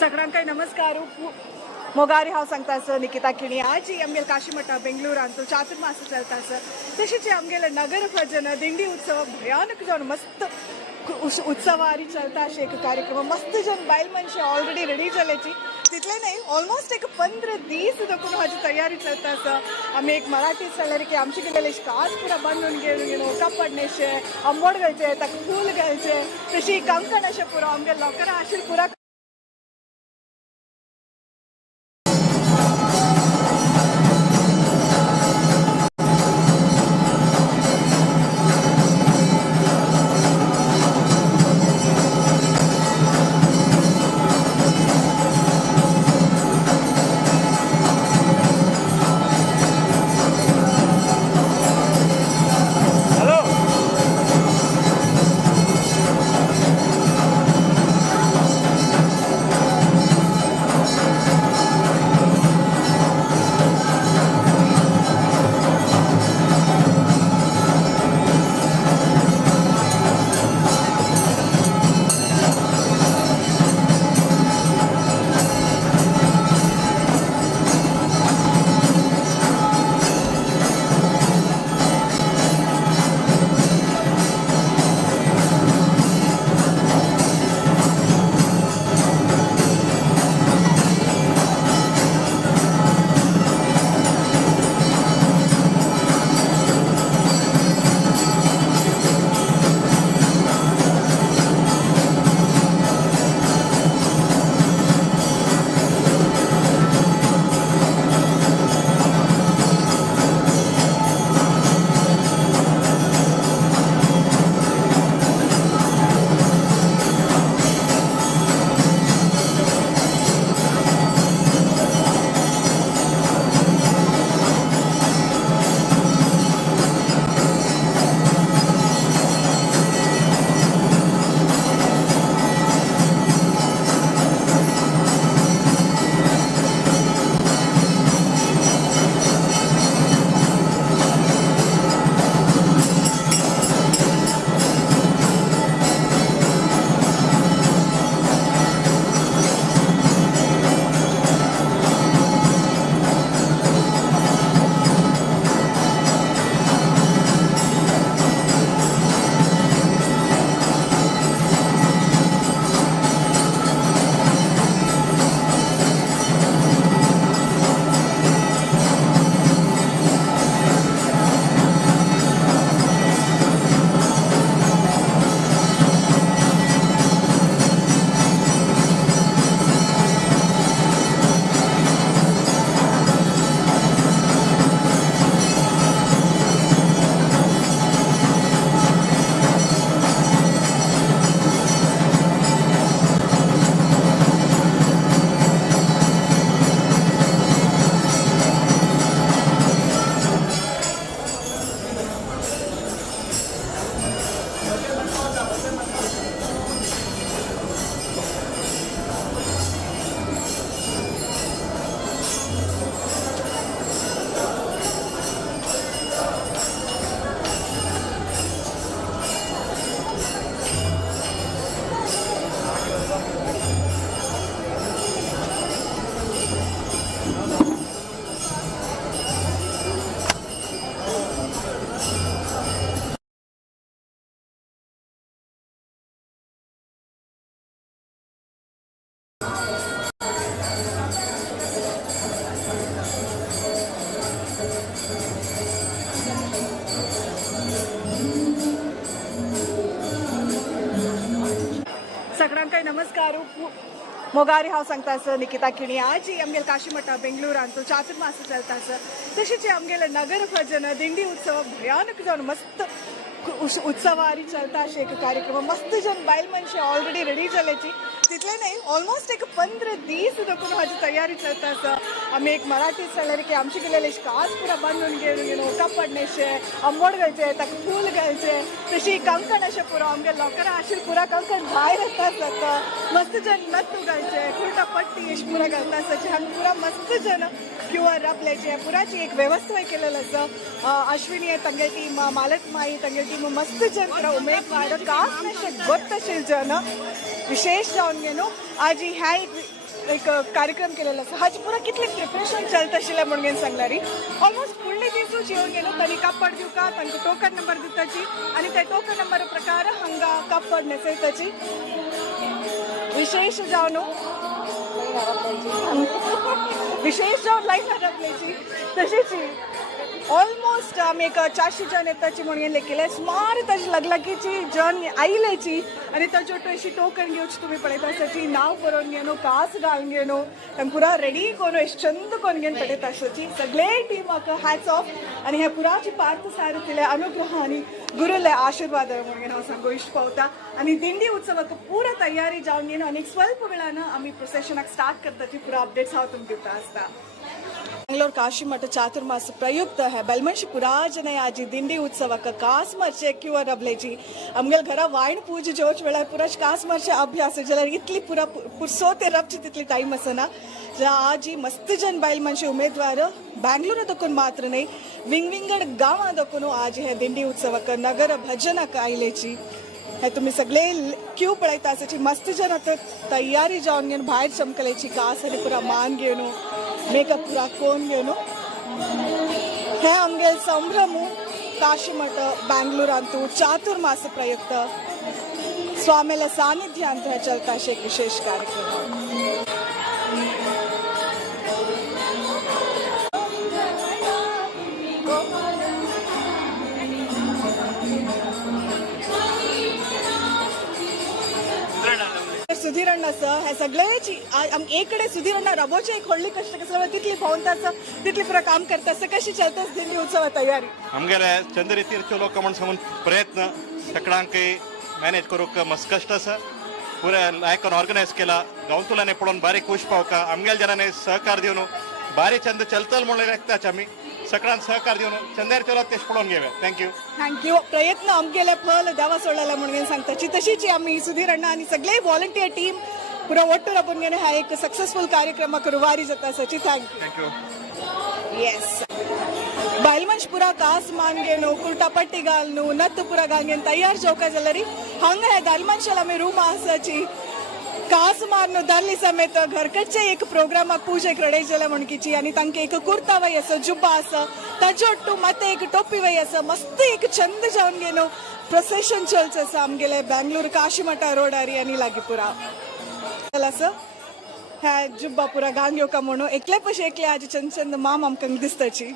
सगळ्यांका नमस्कार. मोगारी हांव सांगता निकिता किणी. आज आमगेल काशीमठ बेंगलुरान तो चातुर्मास चलता तशेंच आमगेल नगर भजन दिंडी उत्सव भयानक जावन मस्त उत्सवारी चलता अशें एक कार्यक्रम. मस्त जन बायल मनशां ऑलरेडी रेडी जाल्याची. तितले नाही ऑलमोस्ट एक 15 दीस देखून हाची तयारी चलता आसा. आमी एक मराठी सांगल्यार की आमचे गेलेले काज पुरा बांदून घेवन कपडणेशे आंबोड घालचे ताका फूल घालचे तशी कंकण अशें पुरो आमगे लोकांना आशिल्ले पुरा नमस्कार मोगारी हांव सांगता सर निकिता किणी आज आमगेल काशीमठ बेंगळूर अंतू चातुर्मास चलता सर तशेंच आमगेल नगर भजन दिंडी उत्सव भयानक जावन मस्त उत्सवारी चलता अशें एक कार्यक्रम मस्त जन बायल मनशे ऑलरेडी रेडी जाल्याची तितले नाही ऑलमोस्ट एक 15 दीस देखून हाजी तयारी चलता सर आमी एक मराठी सळ्ळें की आमचे गेलेले कास पुरा बांदून घेवन कपड न्हेसचे आंबोड घालचे ताका फूल घालचे तशी कंकण अशें पुरो आमगे लोकरां आशिल्लें पुरा कंकण भायर येता आसता मस्त जन नत्तू घालचे कुर्ता पट्टी अशी पुरा घालता आसता हांगा पुरा मस्त जन क्यूआर आपल्याचे पुराची एक वेवस्था केलेलो आसा अश्विनी तांगे टीम मालक माई तांगे टीम मस्त जन पुरा उमेदवार कास अशें गोट आशिल्ले जन विशेष जावन घेवन आज ह्या एक कार्यक्रम केलेलो आसा हाजी पुरा कितले प्रिपरेशन चलता आशिल्लें म्हणून सांगल्यार ऑलमोस्ट फुडले दिसूच येवन गेलो तांणी कापड दिवका तांकां टोकन नंबर दिवपाची आनी त्या टोकन नंबर प्रकार हांगा कापड न्हेसयताची विशेष जावन लायन हाडपल्याची तशीच ऑलमोस्ट आमी एक 400 जन येताची म्हणून लेखिल्लें सुमार ताजी लागलागीची जन आयल्याची आनी ताचे अशी टोकन घेवची तुमी पळयता आसताची नांव बरोवन घेवन कास घालून घेवन तांकां पुरा रेडी करून अशें छंद करून घेवन पळयता आसताची सगळे टिमाक हॅट्स ऑफ आनी हे पुराची पार्थ सारथिले अनुग्रह आनी गुरुले आशीर्वाद म्हणून हांव सांगू इश्ट पावता आनी दिंडी उत्सवाक पुरा तयारी जावन घेवन आनी स्वल्प वेळान आमी प्रोसेशनाक स्टार्ट करताची पुरा अपडेट्स हांव तुमकां दिवता आसता बेंगलोर काशीमठ चातुर्मास प्रयुक्त है बेलमंशी पुराजने आज दिंडी उत्सव का कास मर्चे क्यूआर रबलेची आमगेल घरा वायण पूज जोच वेळार पुराच कास मर्चे अभ्यास जाल्यार इतली पुरा पुरसोते रबची तितली टाइम आसना आज मस्त जन बायल मनशे उमेदवार बेंगलोर दखून मात्र नाही विंगविंगड गांवां दखून आज हे दिंडी उत्सवाक नगर भजनाक आयलेची हे तुम्ही सगळे क्यू पळयता आसाची मस्त जन आतां तयारी जावन घेवन भायर चमकलेची कास आनी पुरा मान घेवन मेकअप पुरा कोण घेवन हे आमगे संभ्रम काशीमठ बेंगळूरांतू चातुर्मास प्रयुक्त स्वामीला सानिध्यांत हे चलता अशें एक विशेष कार्यक्रम सुधीर अण्णा सर हे सगळ्याची एक कडेन सुधीर अण्णा रबोचे एक व्हडली कश्ट कसले तितली भोंवता आसा तितली पुरा काम करता आसा कशी चलता दिंडी उत्सव तयारी आमगेले चंद्री तीर्थ लोक म्हण सांगून प्रयत्न सगळ्यांक मॅनेज करूंक मस्त कश्ट आसा पुरे लायकन ऑर्गनायज केला गांवतुलाने पडून बारीक खुश पावका आमगेल जनांनी सहकार दिवन बारी चंद चलतल म्हणून लागताच आमी सगळ्यांक सहकार दिवन चंद्यार चलत तेश पडून घेवया थँक्यू प्रयत्न आमगेले फल देवा सोडलेला म्हणून सांगताची तशीच आमी सुधीर अण्णा आनी सगळे व्हॉलंटियर टीम पुरो वट्टू राबून घेवन हा एक सक्सेसफुल कार्यक्रमाक रुवारी जाता आसाची थँक्यू येस बायलमंश पुरा कास मान घेवन कुर्ता पट्टी घालून नत्त पुरा घालून तयार जावका जाल्यार हांगा हे दालमंशाला आमी रूम आसाची कास मारनो दाली समेत घरकडचे एक प्रोग्रामाक पूजेक रेडी जाल्या म्हणकीची आनी तांकां एक कुर्ता वय आसा जुब्बा आसा ताजे ओट्टू माते एक टोपी वय आसा मस्त एक छंद जावन घेवन प्रोसेशन चलचें आसा आमगेले बेंगळूर काशीमठा रोडार आनी लागीं पुरा आसा हे जुब्बा पुरा घालून घेवका म्हणून एकले पशे एकले आज चंद चंद माम आमकां दिसताची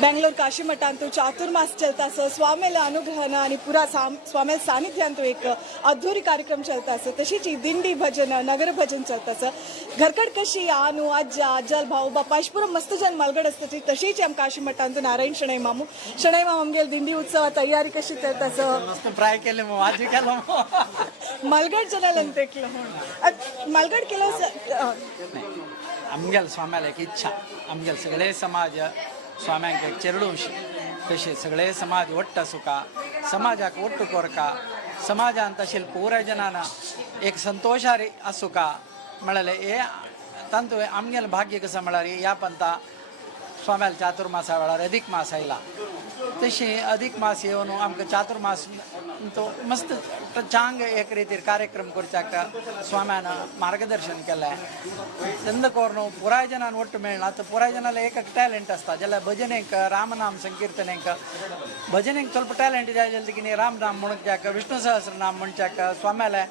बेंगलोर काशीमठांतू चातुर्मास चलता आसा स्वामीला अनुग्रहन आनी पुरा स्वामील सानिध्यांतू एक अधुरी कार्यक्रम चलता आसा तशीच दिंडी भजन नगर भजन चलता आसा घरकड कशी आनू आज्जा आज्जल भाऊ बापा अशी पुरा मस्त जन मलगड आसता तशीच आम काशीमठांतू नारायण शणै मामू आमगेल दिंडी उत्सव तयारी कशी चलता आसा मस्त फ्राय केले भाजी केलो मलगड जनालन तेकलो मलगड केलो आमगेल स्वाम्याला एक इच्छा आमगेल सगळे समाज स्वाम्यांक एक चेरडूंशी तशें सगळे समाज ಒಟ್ಟ सुका समाजाक ಒಟ್ಟು कोरका समाजान तशें पुराय जनान एक संतोषारी आसुका म्हळ्यार हे तांतू आमगेल भाग्य कसं म्हळ्यार ह्या पंथा स्वाम्याल चातुर्मासा वेळार अधिक मास आयला तशी अधिक मास येवन आमकां चातुर्मास तो मस्त चांग एक रितीर कार्यक्रम करच्याक स्वाम्यान मार्गदर्शन केलें चंद करून पुराय जनान ಒಟ್ಟು मेळना तर पुराय जनाला एक टॅलेंट आसता जाल्यार भजनेक रामनाम संकीर्तनेक भजनेक ಸ್ವಲ್ಪ टॅलेंट जाय जाल्यार कितें राम नाम म्हणच्याक विष्णू सहस्रनाम म्हणच्याक स्वाम्याले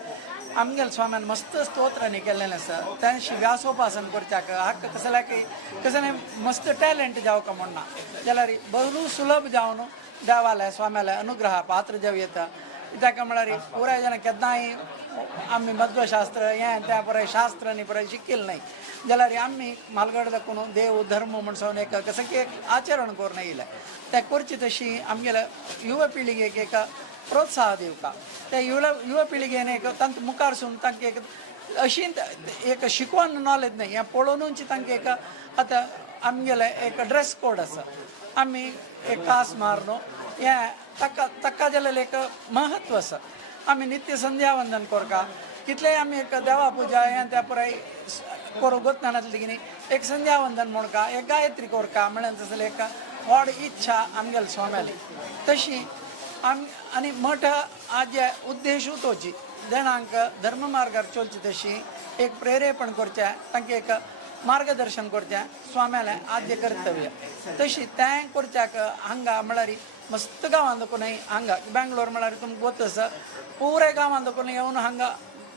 आमगेल स्वाम्यान मस्त स्तोत्रांनी केल्लें आसा त्याशी व्यासोपासन करच्याक हाक कसल्याक कसले मस्त टॅलेंट जावका म्हणना जाल्यार बरू सुलभ जावन देवाला स्वाम्याला अनुग्रह पात्र जाव येता कित्याक म्हळ्यार पुराय जन केन्नाय आमी मध्वशास्त्र हें त्या पराय शास्त्र आनी पराय शिकिल्ले न्हय जाल्यार आमी म्हालगड दाखोवन देव धर्म म्हणून एक कसं की एक आचरण करून येयलें तें करची तशी आमगेल्या युवा पिळगेक एक प्रोत्साह दिवका त्या युवा पिळगेन एक तांकां मुखार सून तांकां एक अशी एक शिकवण नॉलेज न्हय हें पळोवनूच तांकां एक आतां आमगेले एक ड्रेस कोड आसा आमी एक कास मारनो हें ताका जाल्यार एक महत्व आसा आमी नित्य संध्या वंदन करता कितलेय आमी एक देवा पुजा हें त्या पुराय करूंक वचनातले की एक संध्या वंदन म्हणका एक गायत्री करता म्हळ्यार तसले एक व्हड इच्छा आमगेले स्वाम्याली तशी आनी मठ आज उद्देश तोची जणांक धर्म मार्गार चलची तशी एक प्रेरेपण करचें तांकां एक मार्गदर्शन करचें स्वाम्यालें आद्य कर्तव्य तशी तें करच्याक हांगा म्हळ्यार मस्त गांवां देखून हांगा बेंगलोर म्हळ्यार तुमकां वत आसा पुराय गांवां देखून येवन हांगा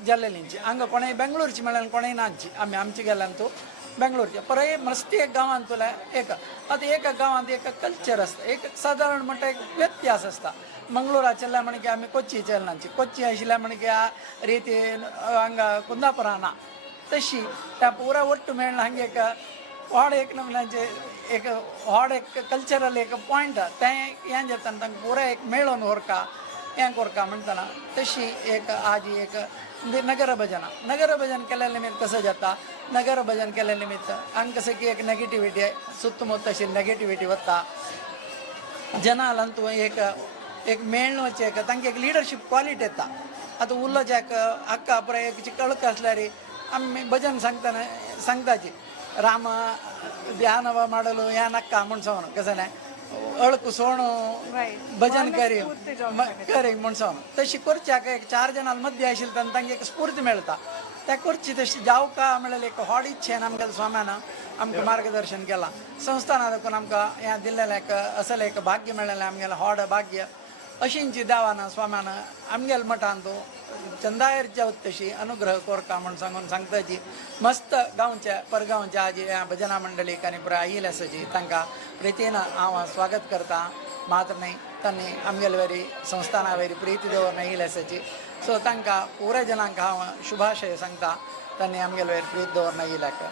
जाल्लेलींची हांगा कोणेय बेंगलोरची म्हळ्यार कोणेय नाची आमी आमचे गेल्यान तूं बेंगलोरचे परय मस्ती एक गांवांत तुला एक आतां एका गांवांत एक कल्चर आसता एक सादारण म्हणटा एक व्यत्यास आसता मंगळूराचेल्ल्या म्हण की आमी कोच्ची चलनाची कोच्ची आशिल्ल्या म्हण की ह्या रितीन हांगा कुंदापुरा ना तशी त्या पुरा ಒಟ್ಟು मेळून हांगा एक व्हड एक नमुन्याचे एक व्हड एक कल्चरल एक पॉयंट तें हें जाता तांकां पुरा एक मेळोन व्हरका हें करता म्हणटना तशी एक आज एक नगर भजन केल्या निमित्त कसं जाता नगर भजन केल्या निमित्त हांगा कसं की एक नेगेटिविटी सुತ್ತಮುತ್ತ अशी नेगेटिविटी वता जनालांतू एक मेळून वचचे एक तांकां एक लिडरशीप क्वॉलिटी येता आतां उरलोचे एक हक्का पुराय एक कळक आसल्यार आमी भजन सांगताची राम ಧ್ಯಾನವ ಮಾಡಲು ಏನಕ್ಕ ಮುನ್ಸವನು कसं अळकू सोणू भजन करी म्हणसोन तशी करच्याक एक 4 जनां मध्य आशिल्ली तांकां एक स्फूर्ती मेळटा त्या करची तशी जावका म्हळ्यार एक व्हड इच्छेन आमगेल्या स्वाम्यान आमकां मार्गदर्शन केलां संस्थाना देखून आमकां हें दिल्लेलें एक असल एक भाग्य मेळ्ळेलें आमगेलें व्हड भाग्य अशींची देवान स्वाम्यान आमगेल्या मठान तूं चंदायरच्या तशी अनुग्रह कोरता म्हणून सांगून सांगताची मस्त गांवच्या परगांवच्या आज ह्या भजना मंडळीक आनी पुराय आयिल्ले आसाची तांकां प्रितीन हांव स्वागत करता मात्र न्हय तांणी आमगेले वेरी संस्थाना वेरी प्रिती दवरून आयिल्ले आसाची सो तांकां पुराय जनांक हांव शुभाशय सांगता तांणी आमगेले वेरी प्रीत दवरून आयिल्ल्याक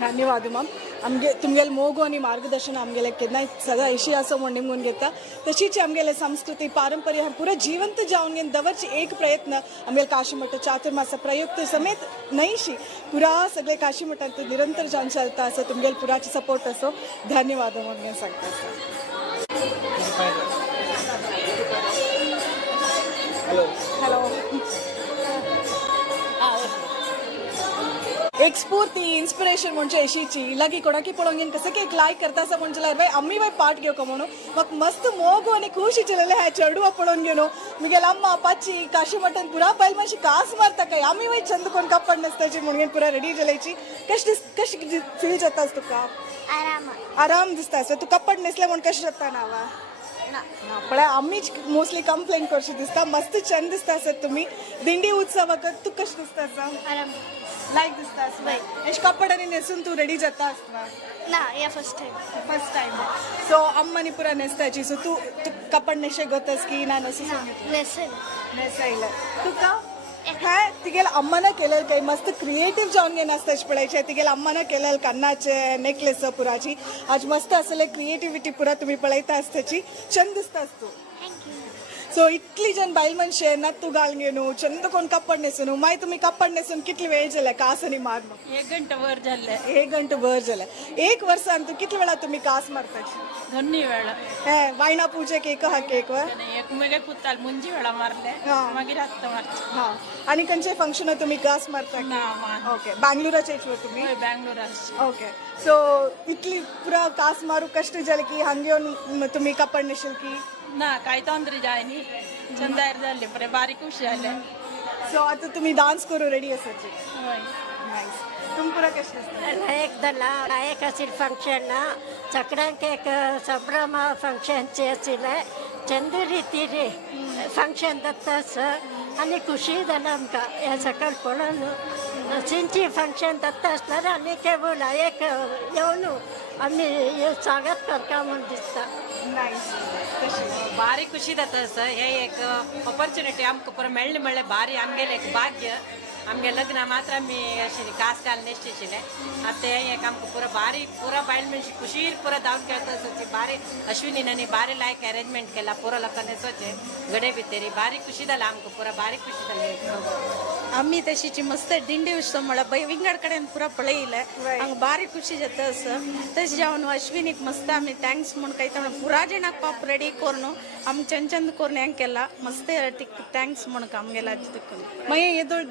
धन्यवाद मॅम आमगे तुमगेले मोगो आणि मार्गदर्शन आमगेले केन्नाय सदा यशी असो म्हण निमून घेता तशीच आमगेले संस्कृती पारंपर्य पुरा जिवंत जावन घेवन दवरची एक प्रयत्न आमगेले काशी मठ चातुर्मास प्रयुक्त समेत नईशी पुरा सगळे काशी मठांत निरंतर जावन चलता असो तुमगेले पुराची सपोर्ट असो धन्यवाद म्हणून सांगता हॅलो एक स्फूर्ती इन्स्पिरेशन म्हणजे अशीची लागी कोणाकी पळोवन कसं की एक लायक करता असं म्हणजे बाय आम्ही बाय पार्ट घेवका म्हणून मग मस्त मोगो आणि खुश इचलेले ह्या चेडूआ पळोवन घेवन मुगेल अम्मा पाची काशी मटन पुरा बायल मातशी कास मारता काय आम्ही बाय चंद कोण कापड नसताची म्हणून पुरा रेडी जाल्याची कशी फील जातास तुका आराम दिसता तू कपड नेसले म्हणून कशें जाता नावा पण आम्हीच मोस्टली कंप्लेंट करशी दिसता मस्त छंद दिसता आसत तुम्ही दिंडी उत्सवाक तू कशें दिसता आसा लायक दिसता आसता एश कपड आनी नेसून तू रेडी जाता आसता ना या फर्स्ट टाइम सो अम्मानी पुरा नेसताची सो तू कपड नेशे गतस की ना नेसू नेसायला तुका हें तिगेल अम्मानं केलेलं काही मस्त क्रिएटिव्ह जावन घेन आसताच पळयचे तिगेल अम्मानं केलेलं कन्नाचे नेकलेस पुराची आज मस्त असले क्रिएटिविटी पुरा तुम्ही पळयता आसताची छंद दिसतास तू सो इतली जन बायल मनशे नत्तू घालून घेऊन चंद कोण कपड नेसून मागीर तुम्ही कपड नेसून कितली वेळ जाल्या कास आनी मारन 1 घंटा वर जाल्ले 1 घंटा वर जाल्या 1 वर्सान तू कितले वेळा तुम्ही कास मारताची दोन्ही वेळा हे वायना पूजेक एक हाक एक वर एक मगे पुताल मुंजी वेळा मारले मागीर आत्ता मारचे हा आणि खंयचे फंक्शन तुम्ही कास मारता ना ओके बँगलोराचे तुम्ही बेंगलोर ओके सो इतली पुरा कास मारू कष्ट जाले की हांगा येवन तुम्ही कपड नेशील की ना कांय तोंदरी जायनी चंदायर जाल्ले बरे बारीक खुश जाले सो आता तुम्ही डान्स करू रेडी आसाची हय नाइस तुम पुरा कशें दिसता एक आशिल्लें फंक्शन सगळ्यांक एक संभ्रम फंक्शनचे आशिल्लें चंद रितीन फंक्शन जातास आनी खुशी जाल्या आमकां हें सकाळ पळोवन सिंची फंक्शन जाता आसल्यार आनी केवळ एक येवन आमी स्वागत करता म्हूण दिसता नाईस तशी भारी खुशी जाता सर हे एक ऑपॉर्च्युनिटी आमकां पुरो मेळ्ळें म्हणल्यार भारी आमगेलें एक भाग्य आमगे लग्न मात्र आमी अशें कास घालून नेशिल्लें आतां हें एक आमकां पुरो भारी पुरो बायल मनशी खुशीर पुरो धांवन खेळटा असोची भारी अश्विनीनांनी भारी लायक अरेंजमेंट केला पुरो लोकांनी असोचे गडे भितर भारी खुशी जाला आमकां पुरो भारी खुशी जाली आम्ही तशीची मस्त दिंडी उत्सव म्हणल्यार विंगड कडेन पुरो पळयले हांगा बारी खुशी जाता असं तशें जावन अश्विनीक मस्त आमी थँक्स म्हूण कयता म्हणून पुरा जाणाक पाप रेडी करून आमी चंद करून हें केला मस्त थँक्स म्हणून आमगेला मग येदो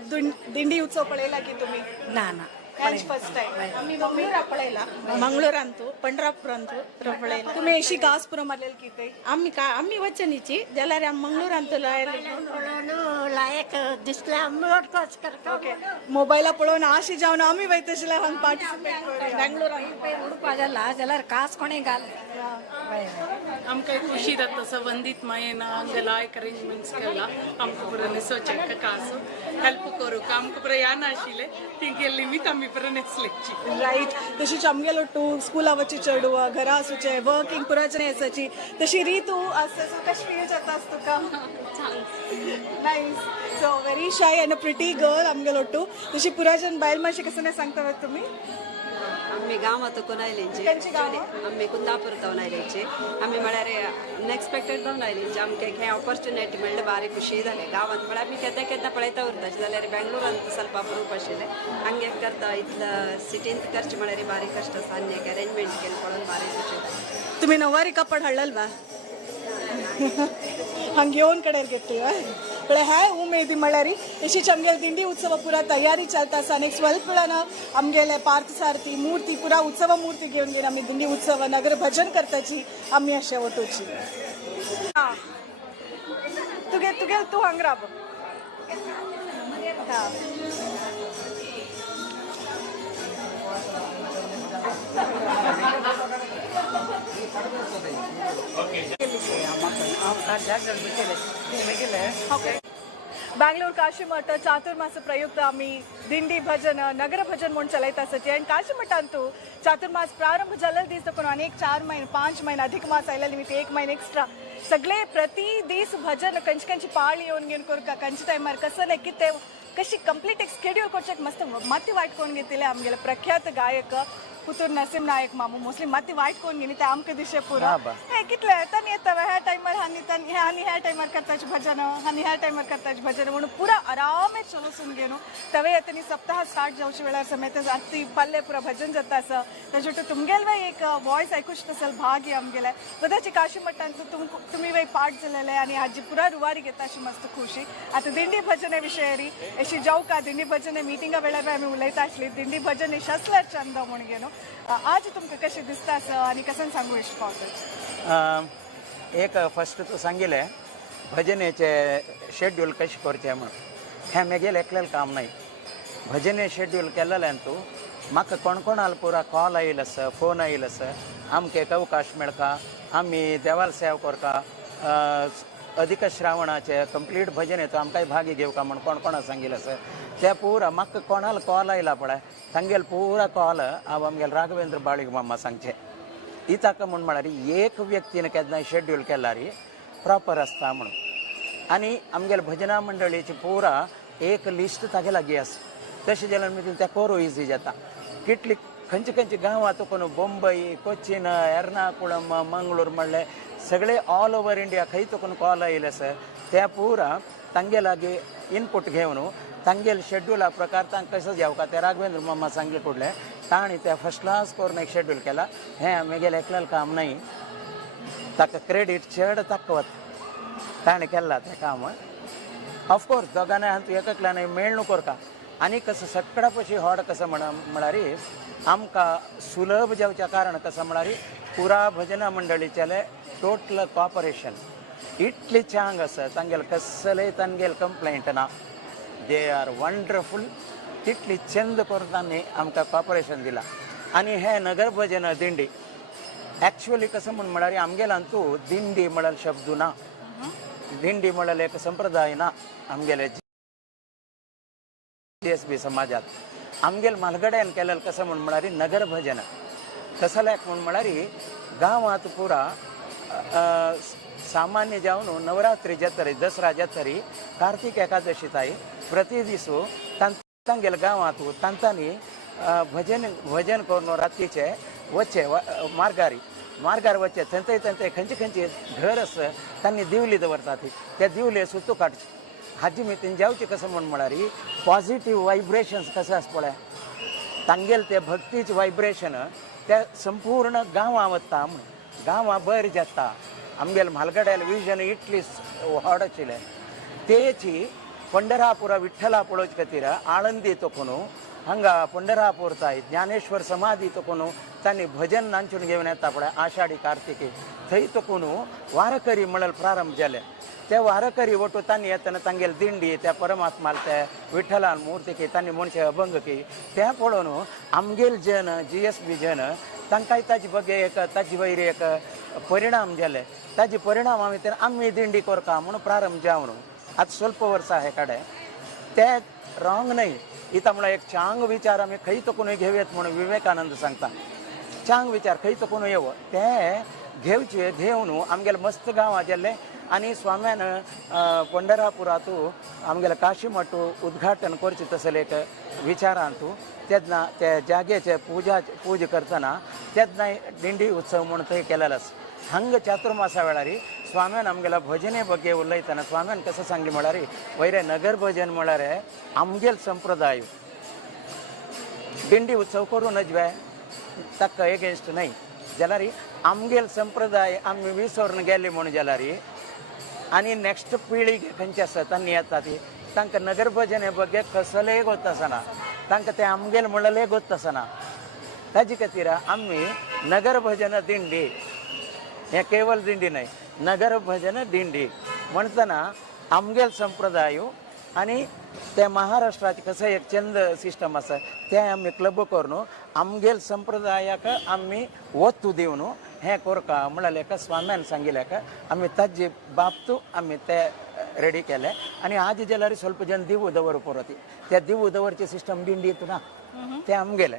दिंडी उत्सव पळयला की तुम्ही ना ना फर्स्ट टाइम आम्ही मंगळूरा पळयला मंगळूरांतू पंढरापुरांतू पळयला तुम्ही अशी गास पुरो मारलेली की ते आम्ही वचनीची जाल्यार आमी मंगळूरांतू लायले म्हणून लायक दिसला मोडकोच करता ओके मोबायला पळोवन आशी जावन आमी वयता जाल्यार हांगा पार्टिसिपेट करूया बेंगलोरांत उडपा जाला जाल्यार कास कोणें घाल आमकां खुशी जाता संबंधीत मायेन हांगा लायक अरेंजमेंट्स केला आमकां बरें न्हेसोवचें कास हेल्प करूंक आमकां बरें या नाशिल्लें ती गेल्ली मीत आमी बरें न्हेसलेची राईट तशीच आमगेलो टू स्कूला वची चेडूआ घरा आसूचे वर्किंग पुराचने आसाची तशी रीतू आसता सो कशी फील जातास तुका nice so very shy and a pretty girl आमगेलो टू तशी पुराचन बायल मातशी कसं सांगता तुम्ही आम्ही गांवांतून आयलेंचे खंयची गांवां? आम्ही कुंदापूर जावन आयलेंचे आम्ही म्हळ्यार अनएक्सपेक्टेड जावन आयलेंचे आमकां हें ऑपॉर्च्युनिटी मेळ्ळें बारी खुशी जाली गांवांत म्हळ्यार आमी केन्ना केन्ना पळयता उरताचे जाल्यार बेंगलोरांत ಸ್ವಲ್ಪ अप्रूप आशिल्लें हांगा एक करता इतलं सिटींत करचें म्हळ्यार बारी कश्ट आसा आनी एक अरेंजमेंट केलें पळोवन बारी खुशी जाली तुम्ही नववारी कापड हाडलेल बा हंग येवन कडेर घेतली पण हाय उमेदी म्हळ्यार अशीच आमगेले दिंडी उत्सव पुरा तयारी चलता आसा आनी स्वल्प वेळान आमगेले पार्थसारथी मूर्ती पुरा उत्सव मूर्ती घेवन घेवन आमी दिंडी उत्सव नगर भजन करताची आमी अशें वटोची तुगे तू हांग राब ಬ್ಯಾಂಗ್ಳೂರ್ ಕಾಶಿಮಠ ಚಾತುರ್ಮಾಸ ಪ್ರಯುಕ್ತ आम्ही दिंडी भजन नगर भजन म्हणून चलयत आसाची आणि काशीमठांतू चातुर्मास प्रारंभ झालेला दीस देखून अनेक 4 महिने 5 महिने अधिक मास आयला निमित्त 1 महिने एक्स्ट्रा सगळे प्रति दीस भजन खंयची पाळी येवन घेवन करता खंयच्या टायमार कसं नाही की ते कशी कंप्लीट एक स्केड्यूल करचेक मस्त माती वायट करून घेतले आमगेले प्रख्यात गायक पुतूर नसीम नायक मामू मोस्टली माती वायट करून घेनी ते आमकां दिशे पुरो हे कितले तानी येता ह्या टायमार हानी ह्या टायमार करताचे भजन हानी ह्या टायमार करताचे भजन म्हणून पुरा आरामे चलोसून घेवन तवे येतानी सप्ताह स्टार्ट जावचे वेळार समेत आती पल्ले पुरा भजन जाता आसा ताजे तुमगेले एक वॉयस आयकूच असेल भाग हे आमगेले कदाचित काशी मठांत तुम्ही वय पाठ जालेले आणि हाजी पुरा रुवारी घेता अशी मस्त खुशी आता दिंडी भजने विशयरी अशी जाऊ का दिंडी भजने मिटिंगा वेळार आमी उलयता आसली दिंडी भजन हे शसले छंद म्हणून घेवन आज तुमकां कशें दिसता आनी कसन सांगू इश्ट पावता एक फर्स्ट तू सांगिल्लें भजनेचे शेड्यूल कशें करचें म्हणून हें म्हगेलें एकलें काम नाही भजने शेड्यूल केल्लें तूं म्हाका कोण पुरा कॉल आयिल्लो आसा फोन आयिल्लो आसा आमकां एक अवकाश मेळका आमी देवाल सेवा करका अधिक श्रावणाचे कंप्लीट भजनेचो आमकांय भागी घेवका म्हणून कोण सांगिल्लें आसा ते पुरा म्हाका कोणाला कॉल आयला पळय तांगेले पुरा कॉल हांव आमगेले राघवेंद्र बाळीग मामा सांगचे इताका म्हूण म्हळ्यार एक व्यक्तीन केन्नाय शेड्यूल केल्यार प्रॉपर आसता म्हणून आनी आमगेले भजना मंडळीची पुरा एक लिस्ट तागे लागीं आसा तशें जाल्यार मागीर तें करूं इजी जाता कितली खंयची गांवां तुका बॉम्बई कोचीन एर्नाकुळम मंगळूर म्हणलें सगळे ऑल ओवर इंडिया खंय तुका कॉल आयिल्ले आसा त्या पुरा तांगे लागीं इनपूट घेवन तांगेले शेड्युला प्रकार तांकां कशें जेवका ते राघवेंद्र मामा सांगले फुडले ताणी ते फर्स्ट क्लास करून एक शेड्यूल केला हें म्हगेलें एकलें काम न्हय ताका क्रेडीट चड ताका वता ताणें केलां तें काम ऑफकोर्स दोगांनी हांव एकल्यान मेळ करता आनी कसं सगळ्या पशी होड कसं म्हळ्यार आमकां सुलभ जावच्या कारण कसं म्हळ्यार पुरा भजना मंडळीचेले टोटल कॉपरेशन इतली चांग आसा तांगेले कसलेय तांगेले कंप्लेंट ना दे आर वंडरफूल तितली चंद करून तांणी आमकां कॉपरेशन दिलां आनी हें नगर भजन दिंडी एक्चुअली कसं म्हूण म्हळ्यार आमगेलांतू दिंडी म्हळ्यार शब्द ना दिंडी म्हळ्यार एक संप्रदाय ना आमगेले DSB समाजात आमगेल म्हालगड्यान केलेलें कसं म्हूण म्हळ्यार नगर भजन कसल्याक म्हूण म्हळ्यार गांवांत पुरा सामान्य जावन नवरात्री जातरी दसरा जातरी कार्तिक एकादशी ताई प्रति दिसू तांगेल गांवात तांतांनी भजन करून रात्रीचे वच्चे मार्गार वच्चे थंय खंयचे घर आसा तांणी दिवली दवरतात त्या दिवले सुतू काडचे हाजी मितीन जावचे कसं म्हळ्यार पॉझिटिव्ह वायब्रेशन्स कसं आसा पळय तांगेल ते भक्तीचे वायब्रेशन त्या संपूर्ण गांवां वता गांवां बरें जाता आमगेल म्हालगड्याल विजन इतली व्हड आशिल्लें तेची पंढरापुरा विठ्ठला पळोवचे खातीर आळंदी तोकून हांगा पंढरापूर ताय ज्ञानेश्वर समाधी तोकून तांणी भजन नांचून घेवन येता पळय आषाढी कार्तिकी थंय तोकून वारकरी म्हणून प्रारंभ जाले त्या वारकरी वटू तांणी येतना तांगेल दिंडी त्या परमात्माल त्या विठ्ठलान मुर्तीकी तांणी मनशे अभंग की त्या पळोवन आमगेल जन GSB जन तांकांय ताजे बगे एक ताजे वयर एक परिणाम जाले ताजे परिणाम आमी दिंडी करता म्हणून प्रारंभ जावन आतां स्वल्प वर्सां हे काडे ते रॉंग न्हय इता म्हळ्यार एक चांग विचार आमी खंय तकून घेवयात म्हणून विवेकानंद सांगता चांग विचार खंय तकून येव ते घेवचे घेवन आमगेले मस्त गांवां जाल्ले आनी स्वाम्यान पंढरापुरांत आमगेले काशी मठ उद्घाटन करचे तसले एक विचारांत तेन्ना त्या जागेचे पूज करतना तेन्ना दिंडी उत्सव म्हणून थंय केलेलो आसा हांगा चातुर्मासा वेळार स्वाम्यान आमगेल्या भजने बगे उलयतना स्वाम्यान कसं सांगलें म्हळ्यार वयरे नगर भजन म्हळ्यार आमगेल संप्रदाय दिंडी उत्सव करूं नजवे ताका एगेन्स्ट न्हय जाल्यार आमगेल संप्रदाय आमी विसरून गेले म्हणून जाल्यार आनी नेक्स्ट पिळगी खंयची आसा तांणी येता ती तांकां नगर भजने बगे कसलेय गोत आसना तांकां तें आमगेल म्हणलें गोत आसना ताजे खातीर आमी नगर भजन दिंडी हे केवल दिंडी न्हय नगर भजन दिंडी म्हणटना आमगेल संप्रदाय आनी ते महाराष्ट्राचे कसं एक चंद सिस्टम आसा ते आमी क्लब करून आमगेल संप्रदायाक आमी ಒತ್ತು दिवन हें करका म्हळ्यार स्वाम्यान सांगिल्ल्याक आमी ताजे बाबतू आमी ते रेडी केले आनी आज जाल्यार ಸ್ವಲ್ಪ जन दिवू दवर परत त्या दिवू दवरचे सिस्टम दिंडीत ना ते आमगेले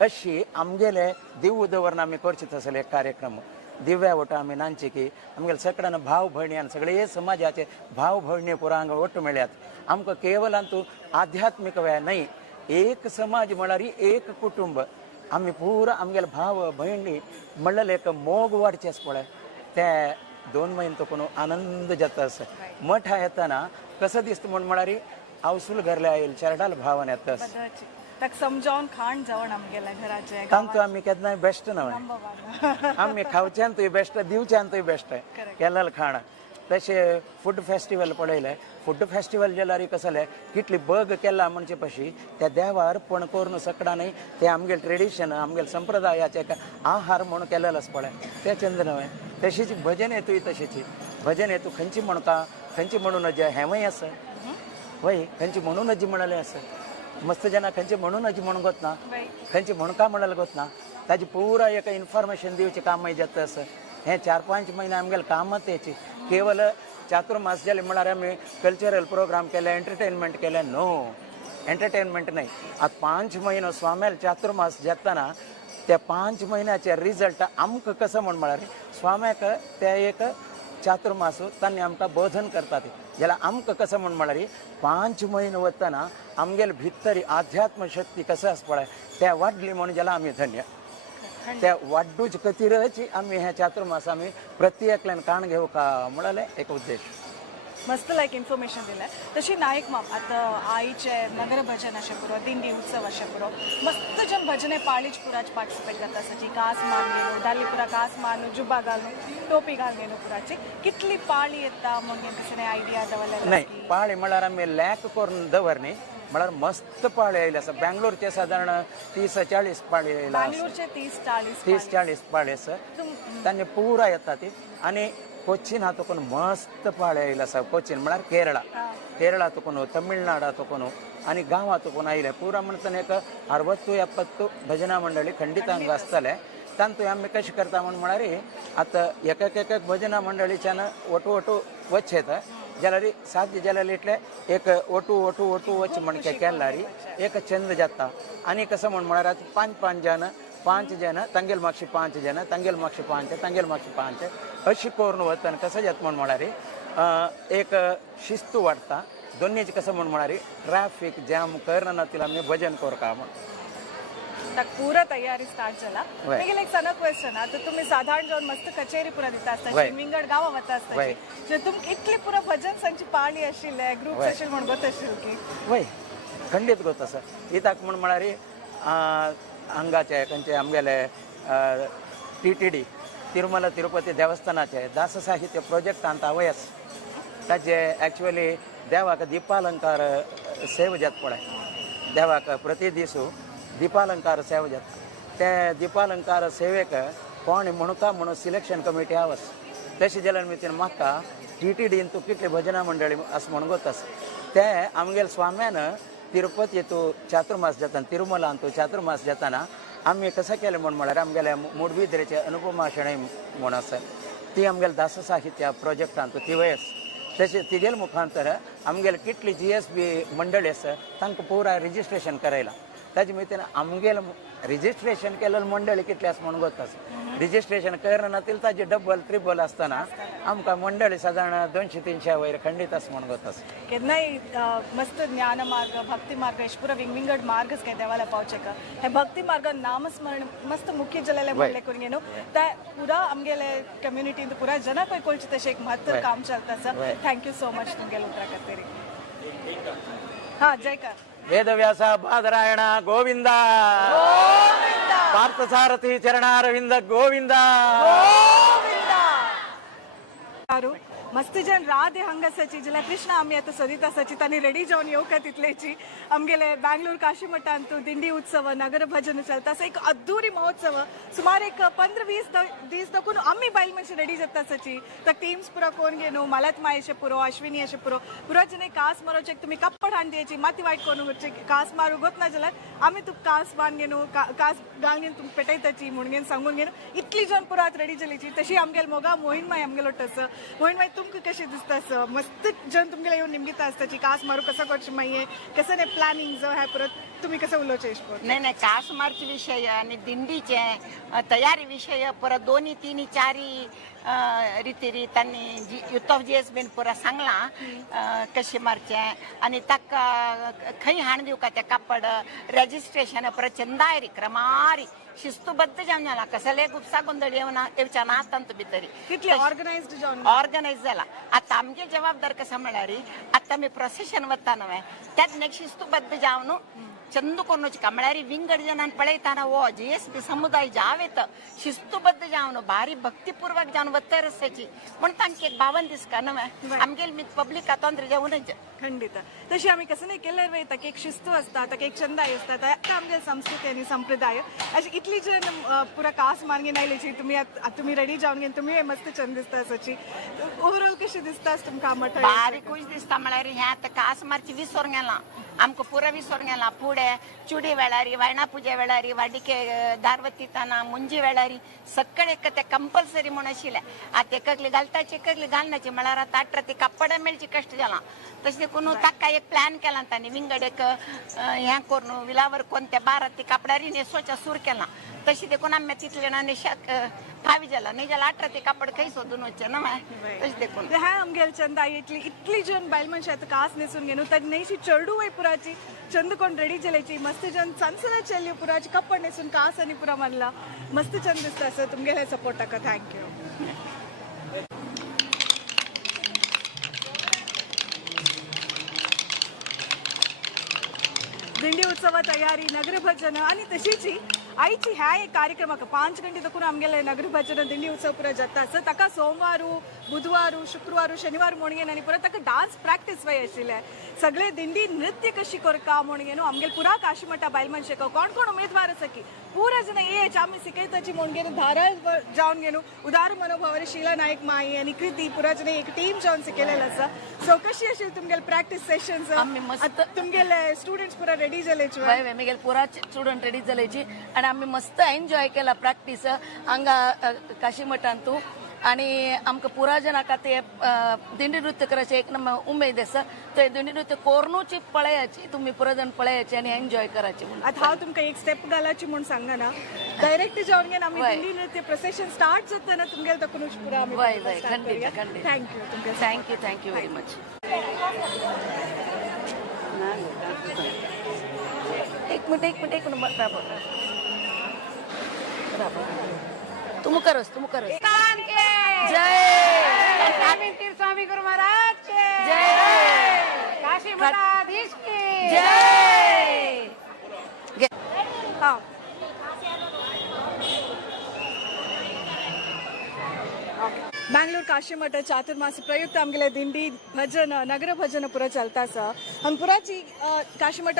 अशी आमगेले दिवू दवरन आमी करचे तसले कार्यक्रम दिव्या वटा आमी नांची की आमगेले सगळ्यांना भाव भयणी आनी सगळे समाजाचे भाव भयणी पुरा हांगा वट मेळ्यात आमकां केवलांतू आध्यात्मिक वेळ न्हय एक समाज म्हळ्यार एक कुटुंब आमी पुरा आमगेले भाव भयणी म्हणलें एक मोग वाडचेच पळय ते 2 म्हयने तकून आनंद जाता आसा मठा येतना कसं दिसता म्हळ्यार अवसूल घरले आयल चरडाल भावान येता ताका समजावन खाण जावन आमगेल्या घराचे तांतू आमी केन्नाय बेस्ट न्हय आमी खावच्यांतूय बेस्ट दिवच्यांतूय बेस्ट केलेलें खाण तशें फूड फेस्टिवल पळयलें फूड फेस्टिवल जाल्यार कसलें कितली बग केला म्हणजे पशी त्या देवा अर्पण करून सकडांनी ते आमगेले ट्रेडिशन आमगेले संप्रदायाचे आहार म्हणून केलेलो आसा पळय ते चंद न्हय तशीच भजन येतूय तशीची भजन येतू खंयची म्हणटा खंयची म्हणून नज हेंवय आसा वय खंयची म्हणून नजी म्हणलें आसा मस्त जना खंयची म्हणून नजी म्हणून गोत ना खंयची म्हणका म्हणलें गोत ना ताजी पुरा एक इन्फॉर्मेशन दिवचें कामय जाता आसा हें 4-5 म्हयने आमगेलें कामच तेची केवल चातुर्मास जाले म्हळ्यार आमी कल्चरल प्रोग्राम केले एंटरटेनमेंट केले नो एंटरटेनमेंट न्हय आतां 5 म्हयनो स्वाम्याल चातुर्मास जातना त्या 5 म्हयन्याचे रिजल्ट आमकां कसं म्हळ्यार स्वाम्याक ते एक चातुर्मास तांणी आमकां बोधन करतात जाल्यार आमकां कसं म्हळ्यार 5 म्हयने वतना आमगेले भितर आध्यात्म शक्ती कसं आसा पळय ते वाडली म्हणून जाल्यार आमी धन्य त्या वाडूच खातीरच आमी हे चातुर्मास आमी प्रत्येकल्यान काण घेवका म्हळ्यार एक उद्देश मस्त लायक इन्फॉर्मेशन दिलें तशी नायक माम आतां आईचे नगर भजन अशें पुरो दिंडी उत्सव अशें पुरो मस्त जन भजने पाळीच पुराच पार्टिसिपेट जाता आसाची कास मान गेलो दाली पुरा कास मान जुब्बा घालून टोपी घाल गेलो पुराची कितली पाळी येता मग कसं आयडिया दवरलेली नाही पाळी म्हळ्यार आमी लॅक करून दवर न्ही म्हळ्यार मस्त पाळी आयले आसा बेंगलोरचे सादारण 30-40 पाळी आयला बेंगलोरचे 30-40 पाळी आसा तांणी पुरा येता ती आनी कोचीन हातून मस्त पाळी आयला आसा कोचीन म्हळ्यार केरळा तकून तमिळनाडा तकून आनी गांवां तकून आयले पुरा म्हणटना एक 60-70 भजना मंडळी खंडीत हांगा आसतले तांतूय आमी कशें करता म्हळ्यार आतां एक भजना मंडळीच्यान वटू वचत जाल्यार साध्य जाल्यार इतले एक वटू वच म्हण केल्यार एक चंद जाता आनी कसं म्हळ्यार 5-5 जन 5 जण तंगेल मागशी 5 जण तंगेल मागशी 5 अशी करून वतन कसं जात म्हण म्हणारी एक शिस्त वाटता दोन्हीच कसं म्हण म्हणारी ट्रॅफिक जॅम करणं तिला आम्ही भजन करू का म्हण पूरा तयारी स्टार्ट झाला वय. मी एक सण क्वेश्चन आता तुम्ही साधारण जाऊन मस्त कचेरी पुरा दिता वय. असता विंगड गावा वता असता वय. जे तुम इतली पुरा भजन संची पाळी असेल ग्रुप वय. असेल म्हणून गोत असेल की वय खंडित गोत असं इताक म्हण म्हणारी हांगाचे खंयचे आमगेले TTD तिरुमला तिरुपती देवस्थानाचे दास साहित्य प्रोजेक्ट आणता वयस ताजे ॲक्च्युअली देवाक दीपालंकार सेव जात पडाय देवाक प्रति दिसू दीपालंकार सेव जात ते दीपालंकार सेवेक कोण म्हणूका म्हणून सिलेक्शन कमिटी आवस तशी जाल्यार मितीन म्हाका TTD तूं कितली भजना मंडळी असं म्हणून गोतस ते आमगेल स्वाम्यान तिरुपती तू चातुर्मास जाता तिरुमला तू चातुर्मास जाताना आम्ही कसं केलं म्हणून म्हळ्यार आमगेले मुडबिद्रेचे अनुपमा शेणै म्हूण आसा ती आमगेले दास साहित्य प्रोजेक्ट आणतो ती वयस तशें तिगेल मुखांतर आमगेले कितली GSB मंडळी आसा तांकां पुराय रिजिस्ट्रेशन करायला ताजे मितीन आमगेल रिजिस्ट्रेशन केलेलं मंडळी कितले आसा म्हणून गोतास रिजिस्ट्रेशन करनातील ताजे डबल ट्रिबल असताना आमकां मंडळी साधारण 200-300 वयर खंडीत आसा म्हणून गोतास केन्नाय मस्त ज्ञान मार्ग भक्ती मार्ग पुरा विंगड मार्गच काय देवाला पावचे का हे भक्ती मार्ग नामस्मरण मस्त मुख्य जलेले म्हणले करून घेनो त्या पुरा आमगेले कम्युनिटी पुरा जना पै कोळचे तशें एक महत्व काम चलता सर थँक्यू सो मच तुमगेले उतरा खातीर हा जयकार वेदव्यास बादरायण गोविंदा पार्थसारथी चरणारविंद गोविंदा मस्त जन राधे हंगसाची जिला कृष्ण आम्ही आता सदिता सची तानी रेडी जाऊन येऊ का तिथलेची आमगेले बँगलोर काशी मठांतू दिंडी उत्सव नगर भजन चलता असं एक अधुरी महोत्सव सुमार एक 15-20 दीस दखून आम्ही बायल मातशी रेडी जाता सची तर टीम्स पुरो कोण घेनो मलत मायेचे पुरो अश्विनी अशे पुरो जने कास मारोचे तुम्ही कप्पड हाण द्यायची माती वाईट कोण वरचे कास मारू गोत ना जाल्यार आम्ही तू कास बांध घेनो कास गाल घेन तुम पेटयताची म्हणून घेन सांगून घेनो इतली जण पुरो आत रेडी जालीची तशी आमगेल मोगा मोहीन माय आमगेलो टस मोहीन माय तुमकां कशें दिसता मस्त जन तुमगेले येवन निमगीता आसताची कास मारू कसं करचें मागीर कसं नाही प्लॅनिंग जो हे परत तुम्ही कसं उलोवचें इश्ट नाही कास मारचे विषय आणि दिंडीचे तयारी विषय परत 2, 3, 4 रितींनी युथ ऑफ GSB पुरा सांगला कशें मारचे आणि ताका खंय हाण दिवं का ते कापड रजिस्ट्रेशन परत चंदायरी क्रमारी शिस्तुबद्ध जावन जाला कसले गुप्सा गोंधळ येवच्या ना तांतू भितरी कितली ऑर्गनायज जाला आता आमगे जबाबदार कसं म्हळ्यार आता मी प्रोसेशन वता न्हय त्यात नेक्स्ट शिस्तुबद्ध जावन चंद कोणची का म्हळ्यार विंगड जनान पळयताना वो GSB समुदाय जावेत शिस्तुबद्ध जावन भारी भक्तीपूर्वक जावन वता रस्त्याची म्हण तांकां एक 52 दीस का न्हय आमगेल मी पब्लीक तोंदरे जावनच खंडित तशी आम्ही कसं नाही केल्यार वय ताका एक शिस्त आसता ताका एक छंदाय आसता ताका आमगे संस्कृती आनी संप्रदाय अशी इतली जन पुरा कास मारगीन आयलीची तुम्ही रेडी जावन घेन तुम्ही मस्त छंद दिसता सची ओवरऑल कशी दिसता तुमकां मठ बारीकूच दिसता म्हळ्यार हें आतां कास मारची विसर गेला आमकां पुरो विसर गेला फुडें चुडी वेळारी वायणा पुजे वेळारी वाडिके दारवतीताना मुंजी वेळारी सक्कळ एक ते कंपल्सरी म्हूण आशिल्लें आतां एकली घालताची एकली घालनाची म्हळ्यार आतां 18 ती कापडां मेळची कश्ट जाला तशें देखून ताका एक प्लॅन केला तांणी विंगड एक हें करून विलावर कोण ते 12 ती कापडारी न्हेसोवचें सूर केलां तशी देखून आम्ही तिथले ना नेशाक फावी जाला नाही जाल्यार 18 ते कापड खंय सोदून वचचें ना तशी देखून हे आमगेल चंदा इतली जन बायल मनशां आतां कास न्हेसून घेवन ताजी न्हयशी चेडू वय पुराची चंद कोण रेडी जाल्याची मस्त जन सनसना चल्ली पुराची कपड न्हेसून कास आनी पुरा मारला मस्त चंद दिसता सर तुमगेले सपोर्ट ताका थँक्यू दिंडी उत्सव तयारी नगर भजन आणि तशीची आईची ह्या एक कार्यक्रमाक 5 गंटे तकून आमगेले नगर भजन दिंडी उत्सव पुरा जाता सो ताका सोमवारू बुधवारू शुक्रवारू शनिवार म्हणून आनी परत ताका डान्स प्रॅक्टीस वय आशिल्ले सगळे दिंडी नृत्य कशी करता म्हणून आमगेल पुरा काशी मठा बायल मनशे कोण कोण उमेदवार आसा की पुरा जण येच आमी शिकयताची म्हणून धाराळ जावन घेवन उदार मनोभावारी शीला नायक माई आनी कृती पुरा जण एक टीम जावन शिकयलेलो आसा सो कशी आशिल्ली तुमगेल प्रॅक्टीस सेशन्स आमी मस्त तुमगेले स्टुडंट्स पुरा रेडी जालेची वय मुगेल पुरा स्टुडंट रेडी जालेची आनी आमी मस्त एन्जॉय केला प्रॅक्टीस हांगा काशी मठांतू आणि आमकां पुरा जनाका ते दिंडी नृत्य करायचे एक नंबर उमेद आसा ते दिंडी नृत्य कोरनूची पळयाची तुम्ही पुरा जण पळयाची आणि एन्जॉय करायची म्हणून आता हांव तुमकां एक स्टेप घालाची म्हूण सांगना ना डायरेक्ट जावन घेवन आमी वय. दिंडी नृत्य प्रोसेशन स्टार्ट जातना तुमगेले तकूनच पुरा आमी वय वय खंडित खंडित थँक्यू तुमकां थँक्यू व्हेरी मच एक मिनिट तुम करस जय स्वामी गुरु महाराज के जय काशी मठाधीश के जय हां ಬ್ಯಾಂಗ್ಳೂರ್ ಕಾಶಿಮಠ ಚಾತುರ್ಮಾಸ ಪ್ರಯುಕ್ತ ಆಮಗೆಲೆ ದಿಂಡಿ ಭಜನ ನಗರ ಭಜನ ಪುರ चलता आसा आमी पुराची काशीमठ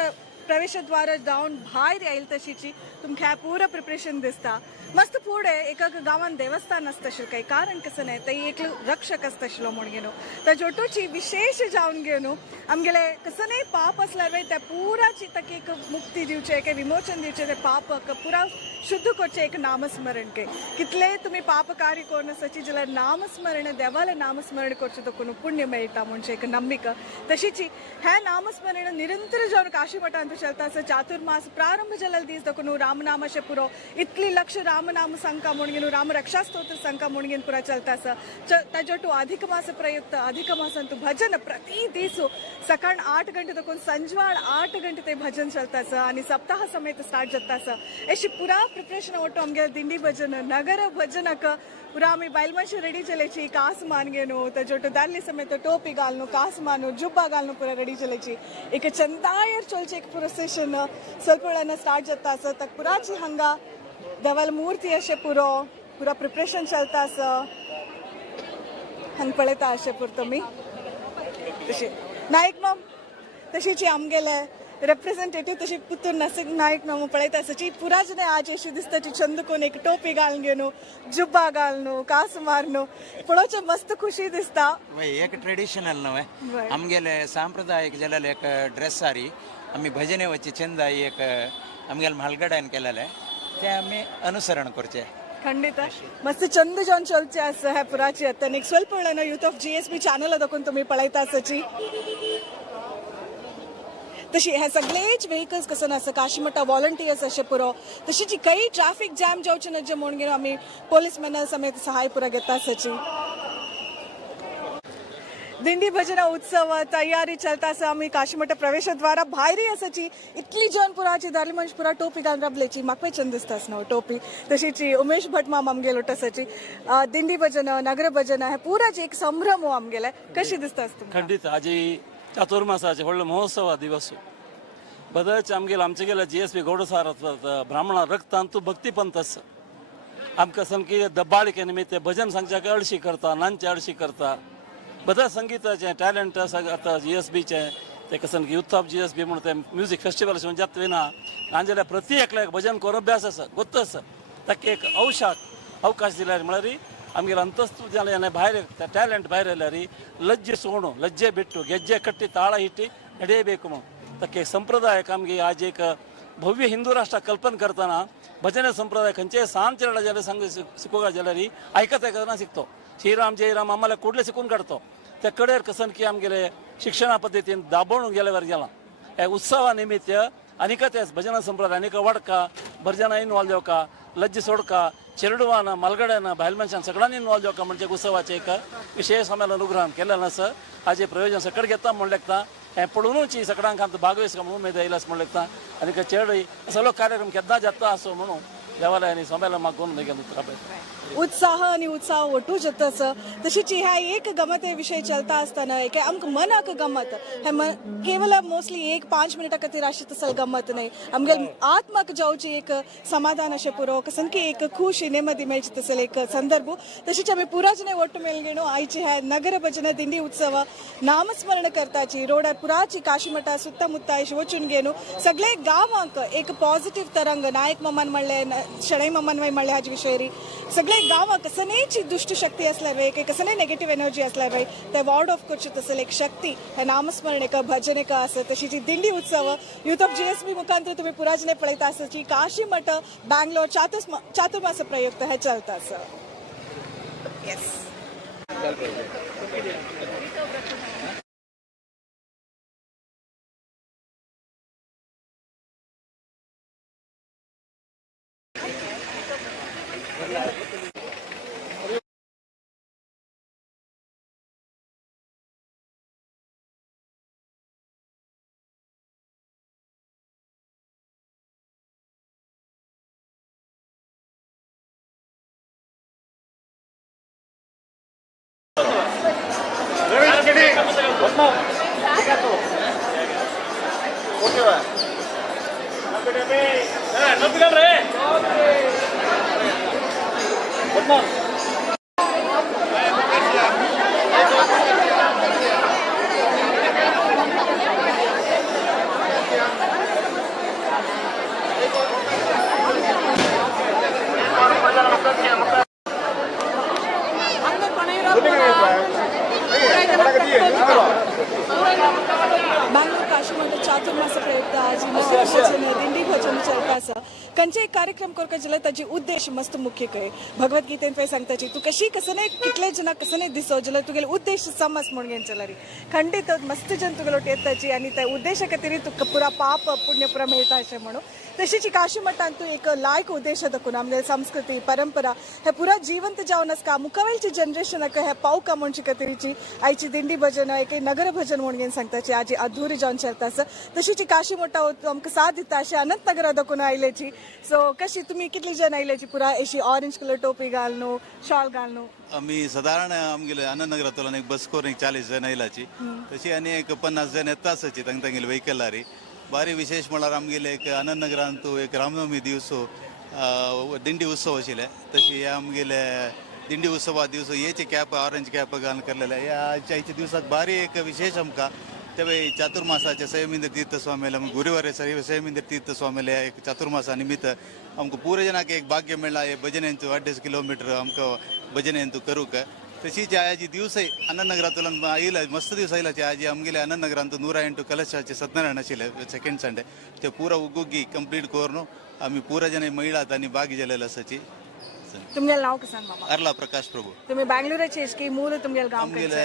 प्रवेश द्वार जावन भायर येयला तशीची तुमकां पुरा प्रिपरेशन दिसता मस्त फुडें एका गांवान देवस्थान आसतशें काही कारण कसं नाही ते एक रक्षक आसतशिलो म्हूण घेवन ताजे ओटूची विशेष जावन घेवन आमगेले कसं नाही पाप आसल्यार त्या पुराची ताका एक मुक्ती दिवचे एक विमोचन दिवचे ते पापक पुरा शुद्ध करचे एक नामस्मरण के कितले तुम्ही पाप कार्य करून आसाची जाल्यार नामस्मरण देवाले नामस्मरण करचे तकून पुण्य मेळटा म्हणजे एक नंबिका तशीची हे नामस्मरण निरंतर जावन काशीमठांत चलता आसा चातुर्मास प्रारंभ जालेले दीस तकून रामनामाचे पुरो इतली लक्ष रामनाम संका म्हूण घेवन राम रक्षा स्तोत्र संका म्हूण घेवन पुरा चलता आसा ताजे टू अधिक मास प्रयुक्त अधिक मासान तू भजन प्रति दीस सकाळ 8 गंटे तकून संजवाळ 8 गंटे ते भजन चलता आसा आनी सप्ताह समेत स्टार्ट जाता आसा अशी पुरा प्रिपरेशन ओटो आमगे दिंडी भजन नगर भजनक पुरा आमी बायल मनशां रेडी जाल्याची कास मान घेनु ताजे दाली समेत टोपी घालनु कास मानु जुब्बा घालनु पुरा रेडी जाल्याची एक चंदायर चलचे एक प्रोसेशन ಸ್ವಲ್ಪ वेळान स्टार्ट जाता आसा तक पुराची हांगा देवाल मूर्ती अशे पुरा प्रिपरेशन चलता आसा हांगा पळयता अशे पुरो तुमी तशी नायक मॅम तशीची आमगेले रिप्रेझेंटेटिव्ह तशी पुतूर नसीक नायक मॅम पळयता आसाची पुरा जने आज अशी दिसता ती चंदकून एक टोपी घालून घेनु जुब्बा घालनु कास मारनु पळोवचे मस्त खुशी दिसता एक ट्रेडिशनल न्हय आमगेले सांप्रदायिक जाल्यार एक ड्रेस सारी आमी भजने वची चंद एक आमगेले म्हालगड्यान केलेले ते आमी अनुसरण करचे ಖಂಡಿತ ಮಸ್ತ್ ಚಂದ ಜಾನ್ ಚಲ್ಚೆ ಆಸ ಹೇ ಪುರಾಚಿ ಅತ್ತ ನೆಕ್ ಸ್ವಲ್ಪ वेळानं यूथ ऑफ GSB चॅनल दाखवून तुम्ही पळयता आसाची तशी हे सगळेच व्हेकल्स कसं नसतं काशीमठा व्हॉलंटियर्स असे पुरो तशी जी काही ट्रॅफिक जॅम जावचे नजे म्हणून घेऊन आम्ही पोलीस मॅन समेत सहाय पुरा घेता आसाची दिंडी भजन उत्सव तयारी चलता आसा आमी काशीमठ प्रवेश द्वारा भायरी आसाची इतली जन पुराची दादली मनश पुरा टोपी घालून राबलेची म्हाका चंद दिसता आसना टोपी तशीची उमेश भट माम आमगेलो आसाची दिंडी भजन नगर भजन हे पुराची एक संभ्रम हो आमगेले कशी दिसता आसता खंडित आजी चातुर्मासाचे व्हडलो महोत्सव दिवस बदलचे आमगेले आमचे गेले GSB गौड सार ब्राह्मणा रक्तांतू भक्ती पंथ आसा आमकां सामकी दब्बाळीके निमित्त भजन सांगच्याक अळशी करता नांचे अळशी करता बदल संगीताचे टॅलेंट आतां GSBचे ते कसन यूथ ऑफ GSB म्हणून ते म्युझिक फेस्टिवल जात विना नांजेल्या प्रति एकल्याक भजन करून अभ्यास आसा गोत्त आसा ताका एक अवकाश दिल्यार म्हळ्यार आमगेले अंतस्तू जाल्यार भायर टॅलेंट भायर येयल्यार लज्जे सोडू लज्जे बिट्टू ಗೆಜ್ಜೆ ಕಟ್ಟಿ ತಾಳ ಹಿಟ್ಟಿ ನಡೆಯಬೇಕು ताका एक संप्रदायक आमगे आज एक भव्य हिंदू राष्ट्र कल्पना करतना भजने संप्रदाय खंयचे सांत जाल्यार सांग शिकोवगा जाल्यार आयकत आयकतना शिकतो श्रीराम जयराम आम्हाला कुठले शिकून काढतो त्या कडेर कसन की आमगेले शिक्षणा पद्दतीन दाबोवन गेल्यावर गेला हे उत्सवा निमित्त अनेक तेच भजना संप्रदाय अनेक वाडका भजनां इन्वॉल्व जावका लज्ज सोडका चेरडवान मलगड्यान बायल मनशान सगळ्यांनी इन्वॉल्व जावका म्हणजे उत्सवाचे एक विशेष संमेलन उग्राम केलेलं आसा हाजे प्रयोजन सकट घेता म्हण लेखता हे पडूनच सगळ्यांक आमकां भागवेस म्हणून उमेद येयला म्हण लेखता आनी चेरडी सगळो कार्यक्रम केन्ना जाता असो म्हणून देवालयानी संमेलन म्हाका गोवन घेवन उत्साह आणि उत्साह ओटू जतस तशीच ह्या एक गमत विषय चलता आसतना एक आमकां मनाक गमत हे केवल मोस्टली 1-5 मिनटां खातीर आशित तसल गमत न्हय आमगे आत्माक जावची एक समाधान अशें पुरो कसन की एक खुशी नेमदी मेळची तसल एक संदर्भ तशीच आमी पुरा जने ओट्टू मेळगेणू आयची ह्या नगर भजन दिंडी उत्सव नामस्मरण करताची रोडार पुराची काशीमठा सुತ್ತಮುತ್ತ वचून घेणू सगळे गांवांक एक पॉझिटिव्ह तरंग नायक मम्मान म्हणले शणै मम्मान म्हणले हाजे विशयरी सगळे गांवांक कसनेची दुष्ट शक्ती असल्यार एक कसने नेगेटिव्ह एनर्जी असल्यार ते वॉर्ड ऑफ करचे तसल एक शक्ती हे नामस्मरण एक भजन एक आसा तशी जी दिंडी उत्सव यूथ ऑफ GSB मुखांतर तुम्ही पुराजने पळयता आसाची काशीमठ बँगलोर चातुर्मास प्रयुक्त हे चलता आसा येस बांगलोर काशीमठ चातुर्मास प्रयुक्त आज नगर भजन दिंडी भजन चलता कंचे एक कार्यक्रम कोरका जला ताजी उद्देश मस्त मुख्य कहे भगवद्गीतेन पे सांगताची तू कशी कसने कितले जन कसने दिसो जला तुगेले उद्देश समज म्हणून घेन चलारी खंडित मस्त जन तुगेलो येताची आणि त्या उद्देश खातीर तुका पुरा पाप पुण्य पुरा मेळटा अशें म्हणून तशीच काशीमठान तू एक लायक उद्देश दखून आमगे संस्कृती परंपरा हे पुरा जिवंत जावन आसका मुखावेलची जनरेशनाक हे पावका म्हणची खातीरची आयची दिंडी भजन एक नगर भजन म्हणून घेन सांगताची आजी अधुरी जावन चलता तशीच काशीमठा आमकां साथ दिता अशी अनंतनगरा दखून आयल्याची सो कशी तुम्ही कितली जण आयल्याची पुरा अशी ऑरेंज कलर टोपी घालनो शॉल घालनो आम्ही साधारण आमगेले आनंदनगरांतल्यान एक बस करून 40 जण आयलाची तशी आनी एक 50 जण येता आसची तांगेले व्हेकलारी बारी विशेष म्हळ्यार आमगेले एक आनंदनगरांत एक रामनवमी दिवस दिंडी उत्सव आशिल्ले तशी आमगेले दिंडी उत्सवा दिवस हेचे कॅप ऑरेंज कॅप घालून केलेले ह्या दिवसाक बारी एक विशेष आमकां तेव्हा चातुर्मासाच्या संयमिंद्र तीर्थ स्वामीला गुरुवार संयमिंद्र तीर्थ स्वामीला एक चातुर्मासा निमित्त आमकां पुरे जनाक एक भाग्य मेळ्ळा हे भजनेंतू 2.5 किलोमीटर आमकां भजनेंतू करूंक तशीच आजी दिवस आनंदनगरांतल्यान आयला मस्त दिवस आयलाचे आजी आमगेले आनंदनगरांत 108 कलशाचे सत्यनारायण आशिल्ले सेकंड संडे ते पुरा उगुगी कंप्लीट करून आमी पुरा जन महिळात आनी भागी जालेले आसाची तुमगेलें नांव कसं मामा अर्ला प्रकाश प्रभू तुम्ही बँगलोराचे की मूल तुमगेलें गांव आमगेले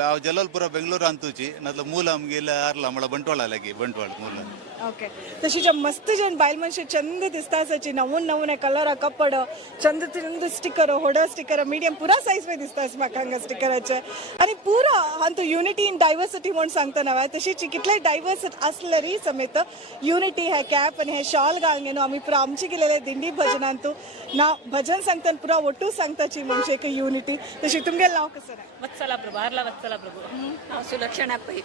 हांव जलालपुरा बेंगलोरांतूची नातल्यार मूल आमगेले अर्ला म्हळ्यार बंटवाळा लागी बंटवाळ मूल ओके तशी मस्त जन बायल मनशे चंद दिसता आसाची नवून नवून कलरा कपड चंद चंद स्टिकर होडर स्टिकर मिडियम पुरा सायज पे दिसता म्हाका हांगा स्टिकराचे आणि पुरा हांव युनिटी इन डायवर्सिटी म्हणून सांगता नव्हे तशीच कितले डायवर्स असलेली समेत युनिटी हे कॅप आणि हे शॉल घालून घेऊन आम्ही पुरा आमची गेलेले दिंडी भजनांतू ना भजन सांगतना पुरा ओटू सांगताची म्हणजे एक युनिटी तशी तुमगेलें नांव कसं वत्सला प्रभू हरला वत्सला प्रभू सुलक्षणा पै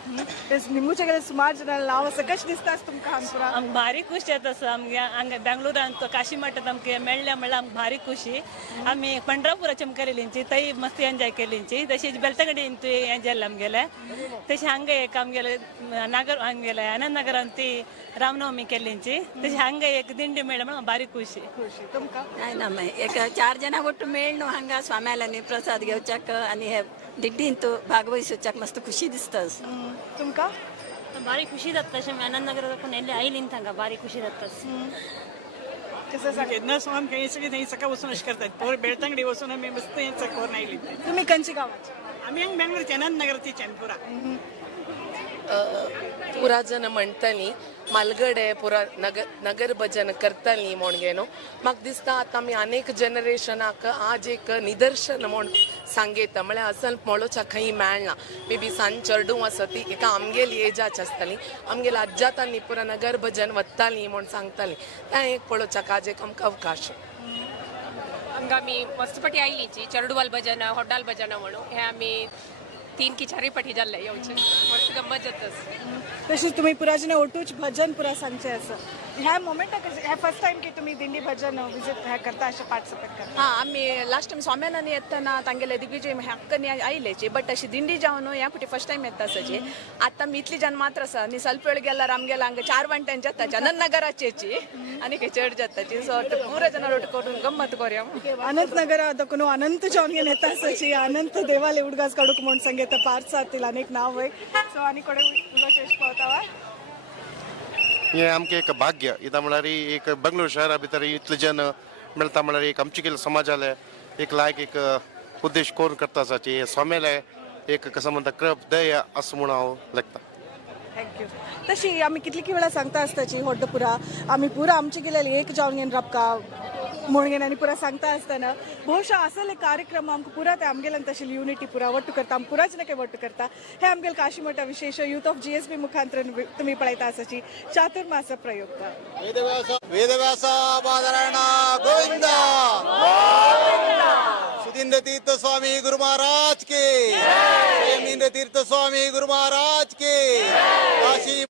निमूचे गेले सुमार जनांना नांव असं कशें दिसता तुमकां हांगा आमकां भारी खुशी येता सर आमगे बेंगलोरांत काशीमठांत आमगे मेळ्ळें म्हणल्यार आमकां भारी खुशी आमी पंढरपुराचे केलेलींची थंय मस्ती एन्जॉय केलींची तशीच बेलतगडीन एन्जॉय जालें आमगेलें तशें हांगा एक आमगेले नागर आमगेले आनंदनगरांत ती रामनवमी केलींची तशी हांगा एक दिंडी मेळ्ळें म्हणून भारी खुशी तुमकां काय ना एक 4 जणां ಒಟ್ಟು मेळ्ळो हांगा स्वाम्यालांनी प्रसाद घेवच्याक आनी हे दिंडींत भागवहिसोवच्याक मस्त खुशी दिसता तुमकां भारी खुशी जाता तशें आनंदनगरांत एल्ले आयलीं हांगा भारी खुशी जाता कसं सांग केन्ना सुमार काही सगळी थंय सकाळ वचून अशें करतात पोर बेळतंगडी वचून आमी मस्त हें करून आयली तुम्ही खंयची गांवाची आमी हांगा बेंगलोरचे आनंदनगराची चेनपुरा पुरा जन म्हणटली मालगडे पुरा नगर भजन करतली म्हण घेनो म्हाका दिसता आतां आमी अनेक जनरेशनाक आज एक निदर्शन म्हण सांगयता म्हळ्यार असल पळोवच्या खंय मेळना मे बी सांज चेडूं आसा ती एका आमगेली एजाची आसताली आमगेल्या अज्जातांनी पुरा नगर भजन वताली म्हण सांगताली तें एक पळोवच्याक आज एक आमकां अवकाश हांगा आमी मस्तपटी आयलींची चेडूवाल भजन होड्डाल भजन म्हणून हे आमी 3 की 4 फाटी जाल्ले येवचे मस्त गंमत जाता तशीच तुम्ही पुरा जण ओटूच भजन पुरा सांगचे असं ह्या मोमेंटाक हे फर्स्ट टाइम की तुम्ही दिंडी भजन विजिट हे करता अशें पार्टिसिपेट करता हां आमी लास्ट टायम स्वाम्यानांनी येतना तांगेले दिग्विजय हक्कनी आयलेची बट अशी दिंडी जावन ह्या फाटी फर्स्ट टायम येता आसाची आतां आमी इतली जन मात्र आसा आनी ಸ್ವಲ್ಪ वेळ गेल्यार आमगेला हांगा 4 वंट्यान जाताची अनंतनगराचेची आनी चड जाताची सो पुरा जनां रोट करून गंमत करूया अनंतनगर दखून अनंत जावन घेवन येता आसाची अनंत देवाले उडगास काडूक म्हूण सांगता पार्थ जातील अनेक नाव वय सो आनी कोडे विशेष पावता हे आमके एक भाग्य इता म्हळ्यार एक बेंगलोर शहरा भितर इतले जन मेळटा म्हळ्यार एक आमचे केले समाजाले एक लायक एक उद्देश कोण करता असायचे स्वामीला एक कसं म्हणता कृप दय असं म्हणावं लागतं. थँक्यू. तशी आम्ही कितली वेळा सांगता आसताची व्हड पुरा आम्ही पुरा आमचे गेलेले एक जावन घेवन रबका म्हणून आनी पुरा सांगता आसतना बहुशा असले कार्यक्रम आमकां पुरा ते आमगेल्यान तशी युनिटी पुरा वट्ट करता आमी पुराच नके वट्ट करता हे आमगेल काशी मठा विशेष युथ ऑफ GSB मुखांतरण तुम्ही पळयता आसाची चातुर्मास प्रयोग वेदव्यास बादरायण गोविंद सुधींद्र तीर्थ स्वामी गुरु महाराज के प्रेमींद्र तीर्थ स्वामी गुरु महाराज के काशी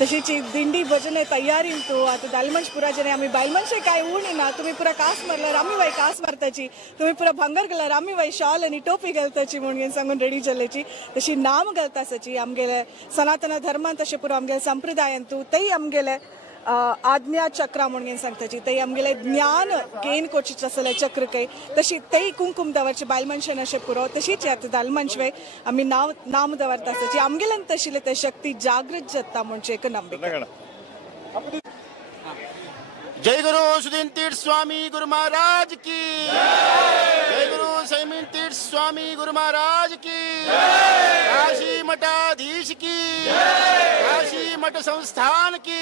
तशीच दिंडी भजने तयारींतू आता दालमंच पुरा जने आम्ही बायलमंचे काय उणी ना तुम्ही पुरा कास मारल्यार आम्ही बाई कास मारताची तुम्ही पुरा भांगर घाल्यार आम्ही बाई शॉल आणि टोपी घालताची म्हणून सांगून रेडी जाल्ल्याची तशी नाम घालतासाची आमगेले सनातन धर्मान तशें पुरो आमगेले संप्रदायांतू तेय आमगेले आज्ञा चक्रा म्हणून सांगताची ते आमगेले ज्ञान गेन कोचिच आसले चक्र काही तशी तेय कुंकुम दवरचे बायलमनशेन अशें पुरो तशीच आता दालमंचवे आम्ही नाम दवरता आसताची आमगेल्यान तशिले ते शक्ती जागृत जाता म्हणजे एक नंबिका. जय गुरु सुदीन तीर्थ स्वामी गुरु महाराज की जय गुरु सैमीन तीर्थ स्वामी गुरु महाराज की काशी मठाधीश की काशी मठ संस्थान की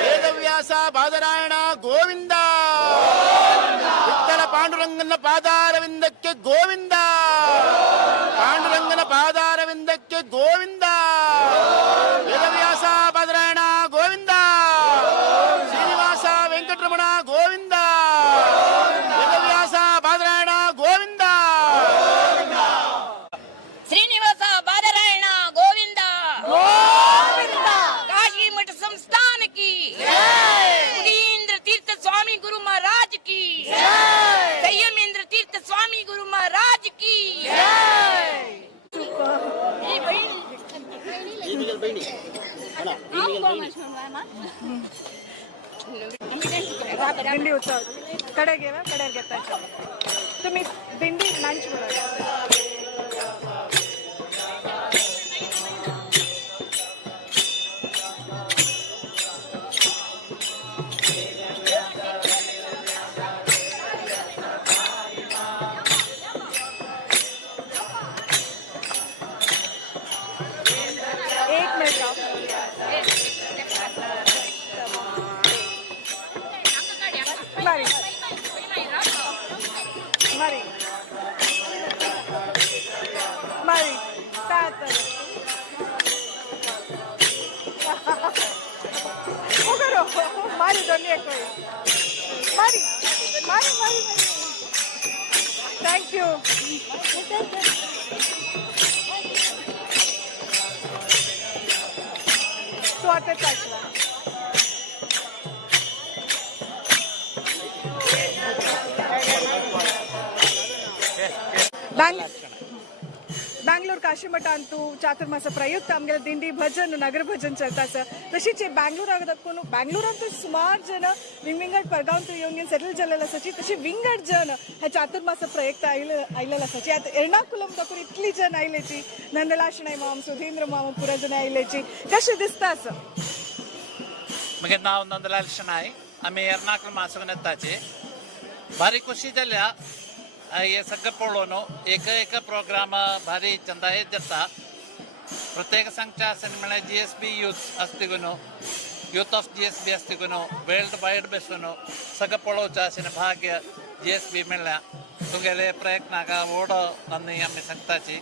वेदव्यासा बादरायण गोविंदा विठ्ठल पांडुरंगन पादारविंदಕ್ಕೆ गोविंदा पांडुरंगन पादारविंदಕ್ಕೆ गोविंदा वेदव्यास बादरायण गोविंदा श्रीनिवास वेंकटरमण गोविंदा वेदव्यास बादरायण गोविंदा श्रीनिवास बादरायण गोविंदा गोविंदा काशी मठ संस्थान की सुधींद्र तीर्थ स्वामी गुरु महाराज की संयमेंद्र तीर्थ स्वामी गुरु महाराज की दिंडी उत्सव कडे घेवा कडे घेता तुम्ही दिंडी लंच एक मिनिट मारी मारी मारी मारी दोन्ही एक मारी मारी मारी थँक्यू स्वागत आहे ಬ್ಯಾಂಗ್ಳೂರ್ ಕಾಶಿಮಠ ಅಂತೂ ಚಾತುರ್ಮಾಸ ಪ್ರಯುಕ್ತ ಆಮೇಲೆ ದಿಂಡಿ ಭಜನ್ ನಗರ ಭಜನ್ ಚಲ್ತಾಸ तशीच ಬ್ಯಾಂಗ್ಳೂರ್ ಆಗದಕ್ಕೂ ಬ್ಯಾಂಗ್ಳೂರ್ ಅಂತೂ ಸುಮಾರು ಜನ विंगड परगांव येऊन सेटल झालेला असायची तशी विंगड जन ह्या चातुर्मास प्रयुक्त आयलेला असायची आता एर्णाकुलम दाखवून इतली जन आयलेची नंदलाशनाय माम सुधींद्र माम पुरा जन आयलेची कशी दिसता असं मगे नाव नंदलाल शनाय आम्ही एर्नाकुलम आसून येताचे भारी खुशी जाल्या हे सगळं पळोवन एक प्रोग्राम भारी चंदा येत जाता प्रत्येक संघच्या आसन म्हळ्यार GSB यूथ आसतिगून यूथ ऑफ GSB आसतिगून वर्ल्ड वायड बसून सगळं पळोवचें आशिल्लें भाग्य GSB मेळ्ळ्या तुगेले प्रयत्नाक व्हड नंदी आमी सांगताची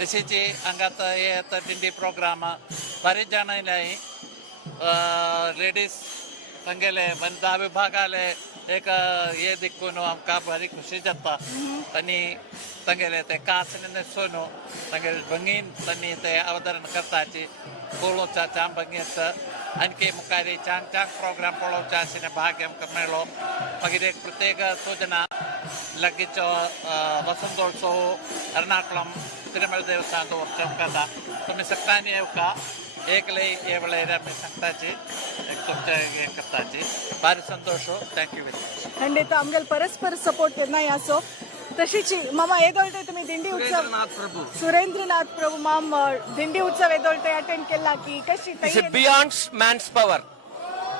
तशीच हांगात हे दिंडी प्रोग्राम भारी जाण आयल्याय लेडीज तांगेले वनिता विभागाले एक हे दिक्कून आमकां बरी खुशी जाता आनी तांगेले ते कास न्हेसून तांगेले भंगीन तांणी ते अवतरण करताची पळोवच्या भंगीत आणखी मुखार चांग चांग प्रोग्राम पळोवचे आशिल्लें भाग्य आमकां मेळ्ळो मागीर एक प्रत्येक सूचना लगीचो वसंतोत्सव एर्नाकुलम तिरुमल देवस्थान दवरचें उपकारता तुमी सगळ्यांनी येवका एकले हे वेळेर आमी सांगताची तुमचे हे करताची भारी संतोष थँक्यू वेरी मच खंडित आमगेल परस्पर सपोर्ट केन्नाय आसो तशीच मामा येदोळटे तुम्ही दिंडी उत्सव सुरेंद्रनाथ प्रभू माम दिंडी उत्सव येदोळटे अटेंड केला की कशी It's beyond man's power.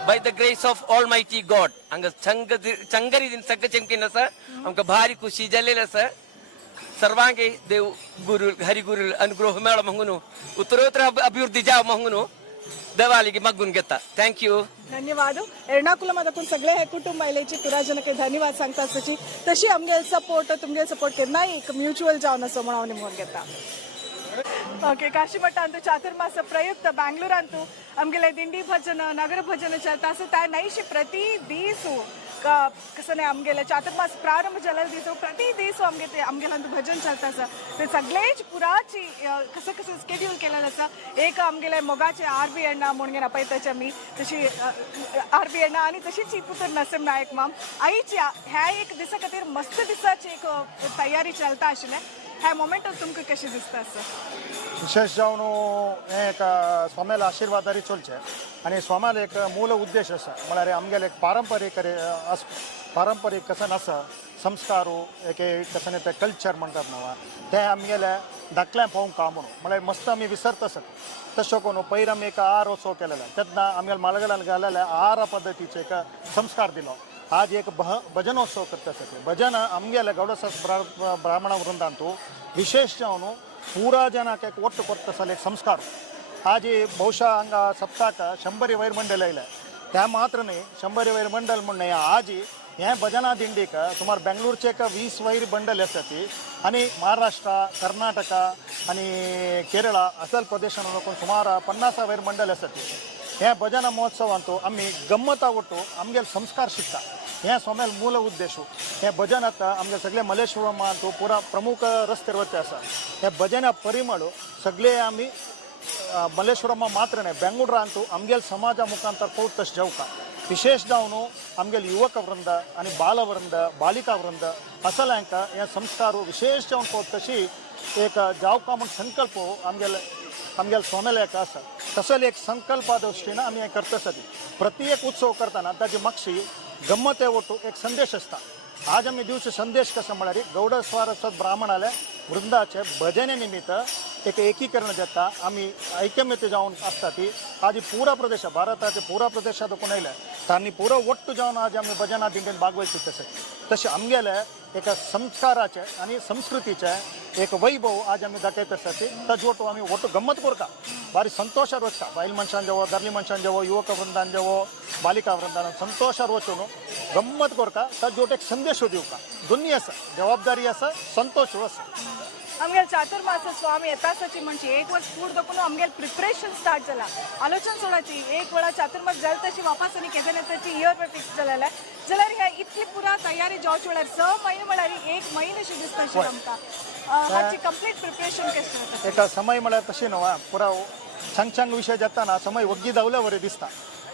By the grace of Almighty God. हांगा चंगरी दिन सगळं चमकीन आसा आमकां भारी खुशी जाल्लेली आसा सर्वांगे देव गुरु हरिगुरु अनुग्रह मेळो म्हणून उत्तरोत्तर अभिवृद्धी जाव म्हणून देवालिगे मागून घेता थँक्यू धन्यवाद एर्णाकुलम ಅದಕ್ಕೂ सगळे हे कुटुंब आयलेची पुरा जनके धन्यवाद सांगता आसची तशी आमगेल सपोर्ट तुमगेल सपोर्ट केन्नाय एक म्युच्युअल जावन असो म्हणून हांव निमोन घेता ओके काशीमठ अंतू चातुर्मास प्रयुक्त बेंगलूर अंतू आमगेले दिंडी भजन नगर भजन चलता असं त्या नाहीशी प्रति दीस कसं नाही आमगेले चातुर्मास प्रारंभ झालेला दिसो प्रति दिवस आमगे ते आमगेलांतू भजन चलता आसा ते सगळेच पुराची कसं कसं स्केड्यूल केलेलं आसा एक आमगेले मोगाचे RB अण्णा म्हणून आपयताचे मी तशी RB अण्णा आणि तशीच ही पुत्र नसीम नायक माम आईच्या ह्या एक दिसा खातीर मस्त दिसाची एक तयारी चलता आशिल्ले ह्या मोमेंटार तुमकां कशें दिसता आसा विशेष जावन हें एक स्वाम्याला आशिर्वादारी चलचें आनी स्वाम्याल एक मूल उद्देश आसा म्हळ्यार आमगेले एक पारंपारीक कसन आसा संस्कारू एक कसन ते कल्चर म्हणटात न्हू ते आमगेले धाकल्यां पळोवंक का म्हणून म्हळ्यार मस्त आमी विसरता आसात तशें करून पयर आमी एक आहार उत्सव केलेलो तेन्ना आमगेले माळगेलान घालेले आहार पद्दतीचे एक संस्कार दिलो आज एक भजनोत्सव करता आसा भजन आमगेले गौडसास ब्राह्मण वृंदांतू विशेष जावन पुरा जनाक एक ಒಟ್ಟು ಕೊಟ್ಟ ಸಲ ಸಂಸ್ಕಾರ आज बहुशः हांगा सप्ताक 100 वयर मंडळ आयले त्या मात्र न्ही 100 वयर मंडळ म्हणणे आज हे भजना दिंडीक सुमार बेंगलोरचे एक 20 वयर बंडल आसा ती आनी महाराष्ट्र कर्नाटक आनी केरळा असल प्रदेशान वचून सुमार 50 वयर मंडळ आसा ती हे भजना महोत्सवांतू आमी गम्मता ಒಟ್ಟು आमगेले संस्कार शिकता हे सोमेल मूल उद्देश हे भजन आता आमगे सगळे मलेश्वरम तो पुरा प्रमुख रस्ते वरचे आसा हे भजना परिमळ सगळे आमी मलेश्वरम मात्र नाही बेंगळुरांतू आमगेल समाजा मुखांतर पळोवंक तशें जेवता विशेष जावन आमगेल युवक वृंद आनी बालवृंद बालिका वृंद असल हांकां हे संस्कार विशेष जावन पळोवंक तशी एक जावका म्हूण संकल्प आमगेल सोमेल एक आसा तसले एक संकल्पा दृश्टीन आमी हें करता आसा प्रति एक उत्सव करतना ताजी मागशी गम्मते ಒಟ್ಟು एक संदेश असता आज आमी दिवचे संदेश कसं म्हळ्यार गौड स्वारस्वत ब्राह्मणाले वृंदाचे भजने निमित्त एक एकीकरण जाता आमी ऐक्यमत्य जावन आसता ती आज पुरा प्रदेश भारताचे पुरा प्रदेशात कोण आयले तांणी पुरो ಒಟ್ಟು जावन आज आमी भजना दिंडीन भागवयता तशें आमगेले एक संस्काराचे आनी संस्कृतीचे एक वैभव आज आमी दाखयता आसा ती ताजे ಒಟ್ಟು आमी ಒಟ್ಟು गम्मत करता भारी संतोषार वचता बायल मनशान जेवो दादली मनशान जेवो युवक वृंदान जेवो बालिका वृंदान संतोषार वचून गम्मत करता ताजे ಒಟ್ಟು एक संदेश दिवका दोन्ही आसा जबाबदारी आसा संतोष आसा आमगेल चातुर्मास स्वामी येताची म्हणजे एक वर्ष फूड दखून आमगेल प्रिपरेशन स्टार्ट जाला आलोचना सोडाची एक वेळा चातुर्मास जाल तशी वापस आनी केदन येताची इयर पे फिक्स जालेले जाल्यार ह्या इतली पुरा तयारी जावचे वेळार 6 म्हयने म्हळ्यार 1 म्हयनो अशी दिसता अशी आमकां हाची कंप्लीट प्रिपरेशन कशें जाता एका समय म्हळ्यार तशी न्हू पुरा छांग विषय जाताना समय वग्गी धांवल्या वरी दिसता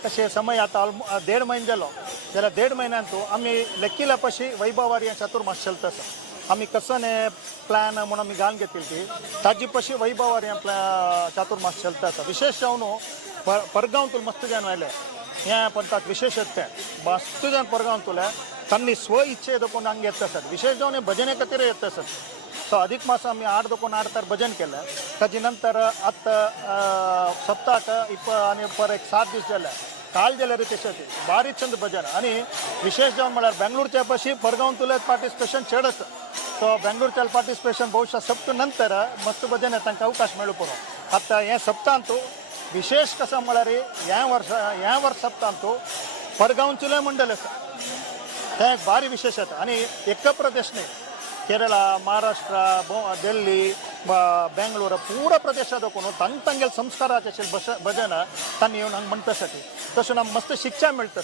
तशें समय आतां 1.5 म्हयनो जालो जाल्यार 1.5 म्हयन्यांतू आमी लेखिल्या पशी वैभवारी हें चातुर्मास चलता आसा आमी कसं हें प्लॅन म्हणून आमी घालून घेतली ती ताजी पशी वैभवारी हें चातुर्मास चलता आसा विशेष जावन परगांवतून मस्त जावन आयले हें पंथाक विशेषत तें मस्त जावन परगांवतुले तांणी स्व इच्छे देखून हांगा येता आसात विशेष जावन हें भजने खातीर येता आसात सो अधिक मास आमी 8 देखून 8 तर भजन केलें ताजे नंतर आतां सप्ताक आनी पर एक 7 दीस जाले काल जाल्यार तशें बारी चंद भजन आनी विशेष जावन म्हळ्यार बेंगळूरच्या पशी परगांवतुले पार्टिसिपेशन चड आसा सो बेंगळूरच्या पार्टिसिपेशन बहुशः सप्त नंतर मस्त भजन तांकां अवकाश मेळ्ळो पुरो आतां हें सप्तांतू विशेष कसं म्हळ्यार ह्या वर्स सप्तांतू परगांवचुले मंडळ आसा तें एक बारी विशेष येता आनी एक प्रदेश न्ही केरळा महाराष्ट्र दिल्ली बेंगळूर पुरा प्रदेशात देखून तांगेल संस्काराचे भजन तांणी येवन हांगा म्हणटा आसा तशें आमकां मस्त शिक्षा मेळटा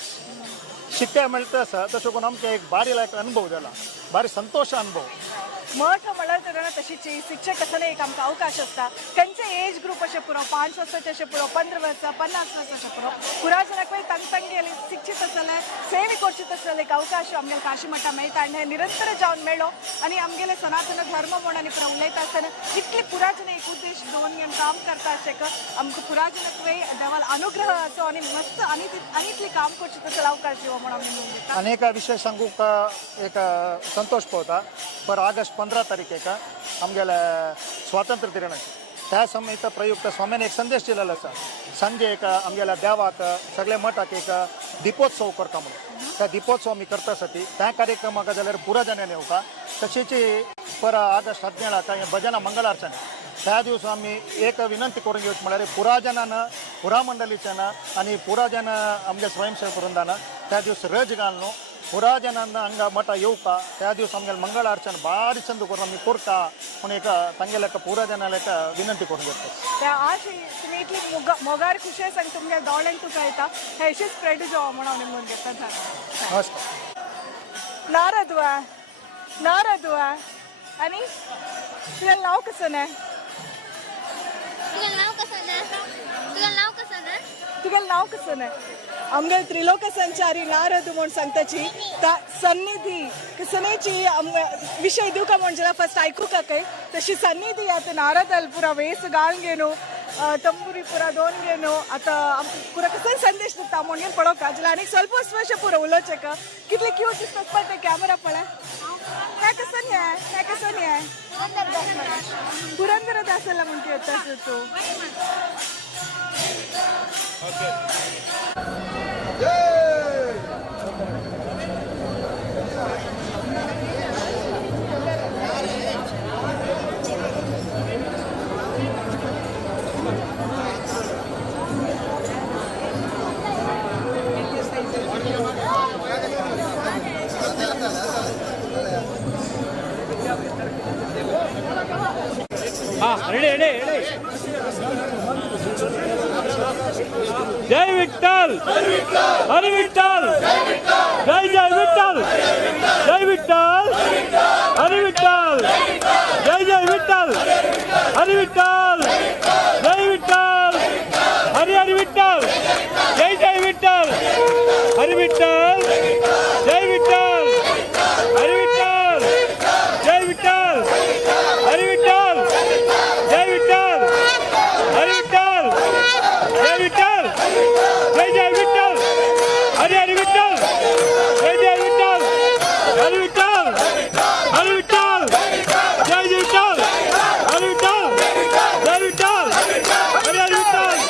तशें करून आमकां एक बारी लायक अनुभव जाला बारी संतोश अनुभव मठ म्हळ्यार तर तशीच शिक्षक असताना एक आमकां अवकाश आसता खंयचे एज ग्रुप अशें पुरो 5 वर्साचे अशें पुरो 15 वर्सां 50 वर्सां अशें पुरो पुराय जनाक तांगेली शिक्षीत आसले सेवे करचीत आसले एक अवकाश आमगेले काशी मठा मेळटा आनी हें निरंतर जावन मेळ्ळो आनी आमगेले सनातन धर्म म्हूण आनी पुरो उलयता आसतना इतली पुराजन एक उद्देश घेवन काम करता अशें आमकां पुराजनक देवाल अनुग्रह असो आनी मस्त आनी इतली काम करची तसो अवकाश दिवो म्हणून आमी म्हणटा आनी एक विशय सांगूक एक संतोष पावता पर ऑगस्ट 15 तारीखेक आमगेले स्वातंत्र्य दिनाची त्या समेत प्रयुक्त स्वामीन एक संदेश दिलेलो आसा सांजे एक आमगेल्या देवाक सगळे मठाक एक दिपोत्सव करता म्हणून त्या दिपोत्सव आमी करता आसा ती त्या कार्यक्रमाक जाल्यार पुरा जणांनी येवका तशीच पर ऑगस्ट 17 हें भजना मंगळार्चन त्या दिवस आमी एक विनंती करून घेवची म्हळ्यार पुरा जनान पुरा मंडळीच्यान आनी पुरा जन आमगे स्वयंसेवक वृंदान त्या दिवस रज घालून पुरा जनांना हांगा मठा येवका त्या दिवस आमगेलें मंगळार्चन बारी चंद करून आमी करता पूण एक तांगेले पुरा जनांक विनंती करून घेता आज तुमी इतली मोगार खुशी सांग तुमगे दोळ्यांक तुका येता हे अशें स्प्रेड जावं म्हणून आमी म्हणून घेता नमस्कार नारदवा आणि तुझं नाव कसं नाही तुगेल नाव कसं नाही आमगे त्रिलोक संचारी नारद म्हूण सांगताची सन्निधी सनेची विषय दिवका म्हणजे फर्स्ट ऐकू का काही तशी सन्निधी आता नारद पुरा वेस गाळून घेणो तंबुरी पुरा दोन घेणो आता पुरा कसं संदेश दिता म्हणून पडो का जिला अनेक स्वल्प स्पर्श पुरा उलोचे का कितले क्यूट दिसतात पण ते कॅमेरा पडा काय कसं नाही आहे पुरंदरदासाला म्हणते होता तू जय विठ्ठल हरी विठ्ठल जय जय विठ्ठल जय विठ्ठल हरी विठ्ठल जय जय विठ्ठल हरी विठ्ठल जय विठ्ठल हरी हरी विठ्ठल जय जय विठ्ठल हरी विठ्ठल जय विठ्ठल हरी विठ्ठल जय विठ्ठल हरी विठ्ठल जय विठ्ठल हरी विठ्ठल जय विठ्ठल जय जय विठ्ठल हरी हरी विठ्ठल जय जय विठ्ठल हरी विठ्ठल हरी विठ्ठल जय जय विठ्ठल हरी विठ्ठल जय विठ्ठल हरी हरी विठ्ठल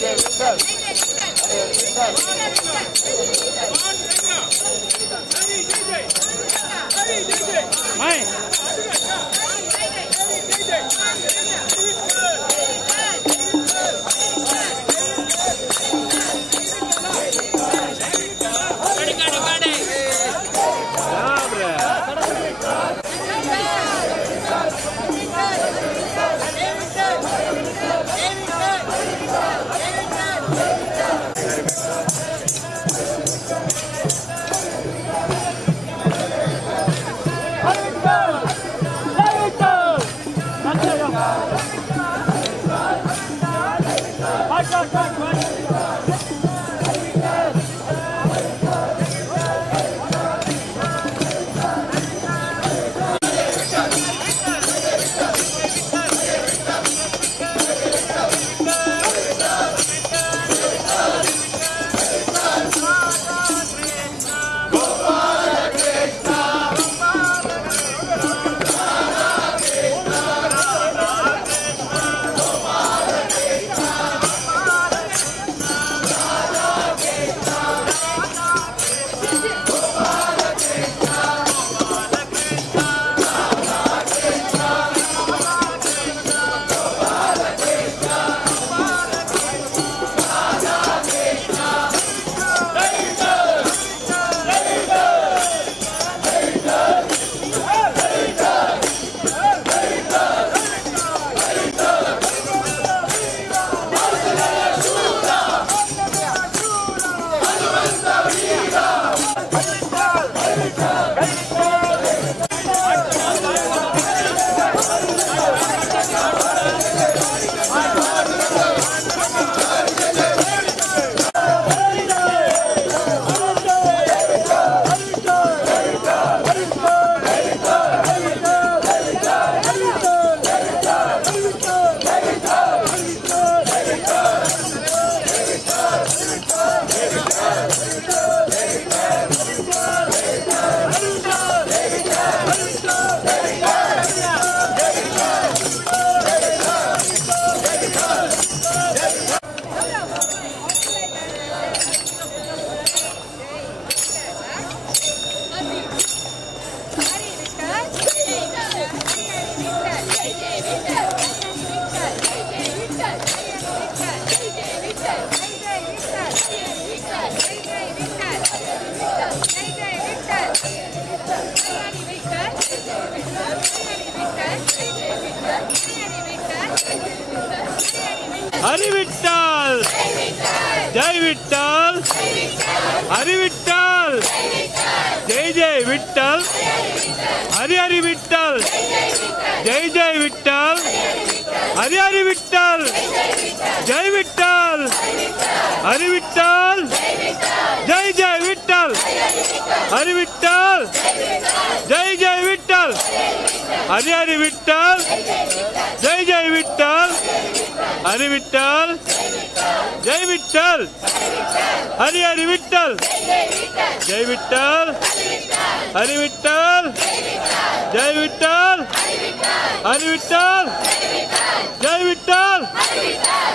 जय विठ्ठल हरी विठ्ठल जय विठ्ठल हरी विठ्ठल जय जय विठ्ठल हरी हरी विठ्ठल जय जय विठ्ठल हरी हरी विठ्ठल जय विठ्ठल हरी विठ्ठल जय जय विठ्ठल हरी विठ्ठल जय जय विठ्ठल हरी हरी विठ्ठल जय जय विठ्ठल हरी विठ्ठल जय विठ्ठल हरी हरी विठ्ठल जय विठ्ठल हरी विठ्ठल जय विठ्ठल हरी विठ्ठल जय विठ्ठल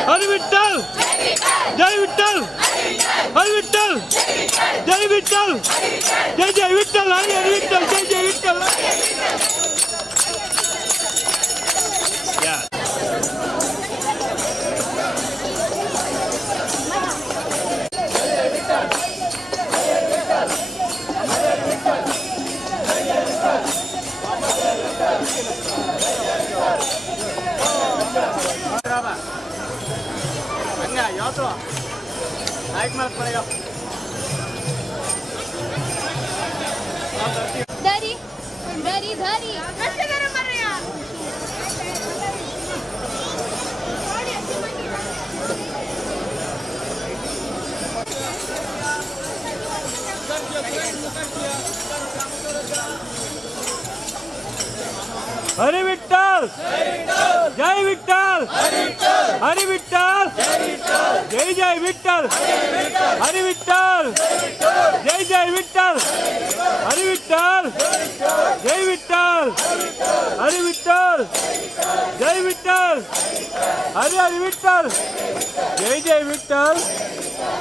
हरी विठ्ठल जय विठ्ठल हरी विठ्ठल जय विठ्ठल जय जय विठ्ठल हरी हरी विठ्ठल जय जय विठ्ठल धरी धरी धरी कसे करू बरया हरी विठ्ठल जय विठ्ठल हरी विठ्ठल जय जय विठ्ठल हरी विठ्ठल जय जय विठ्ठल हरी विठ्ठल जय विठ्ठल हरी विठ्ठल जय विठ्ठल हरी हरी विठ्ठल जय जय विठ्ठल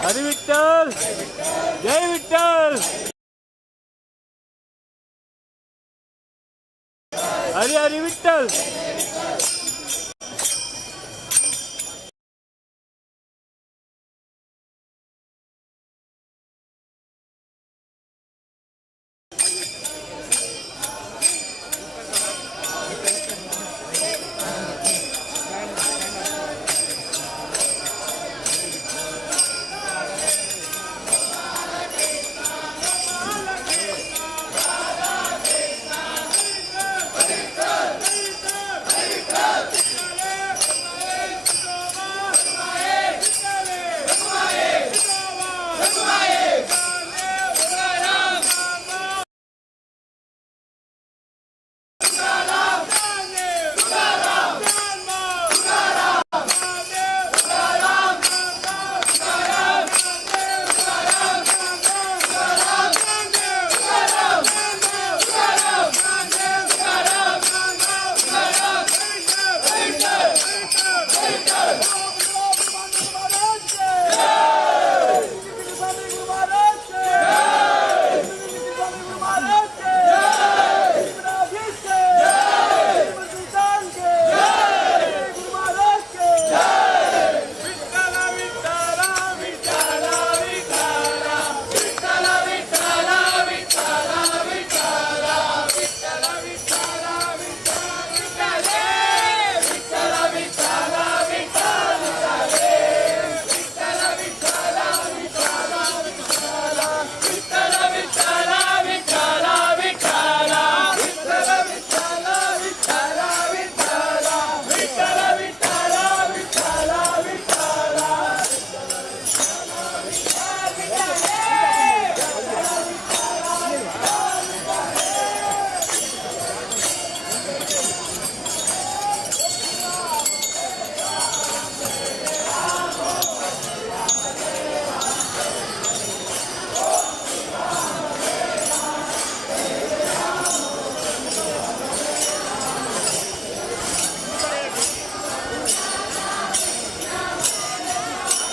हरी विठ्ठल जय विठ्ठल हरी हरी विठ्ठल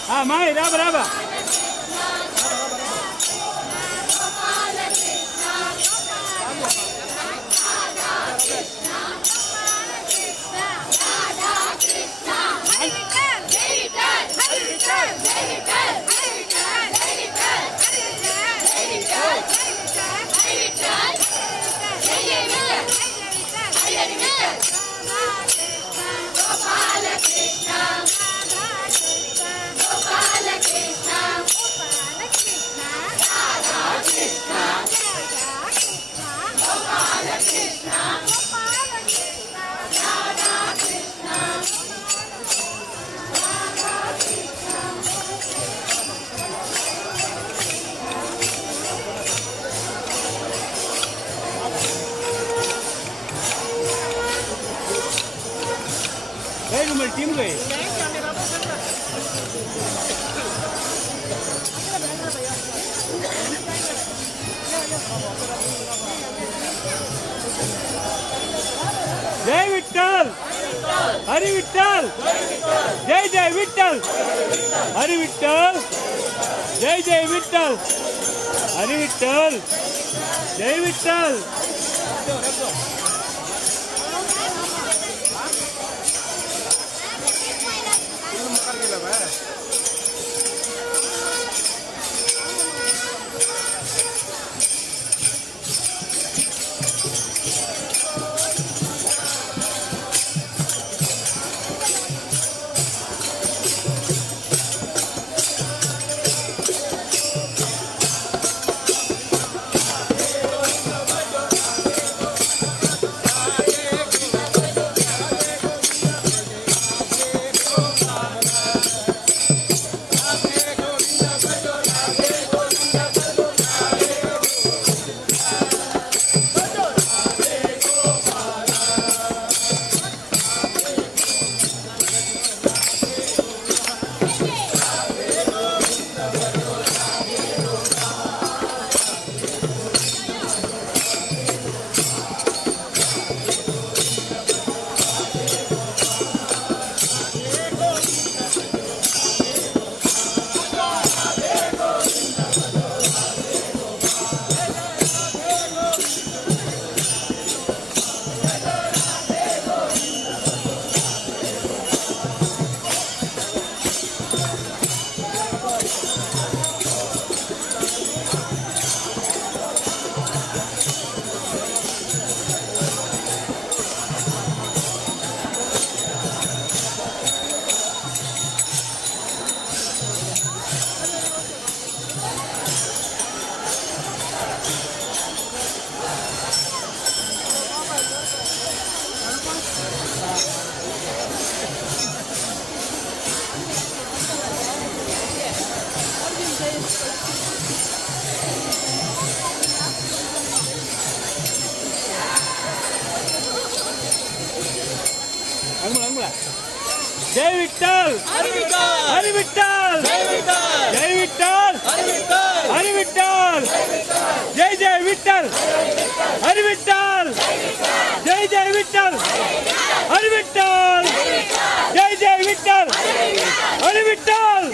हाँ माई राबा राबा टीम गई जय विठ्ठल हरी विठ्ठल जय जय विठ्ठल हरी विठ्ठल जय जय विठ्ठल हरी विठ्ठल जय विठ्ठल जय विठ्ठल हरी विठ्ठल जय विठ्ठल हरी विठ्ठल जय विठ्ठल हरी विठ्ठल जय विठ्ठल हरी विठ्ठल जय विठ्ठल हरी विठ्ठल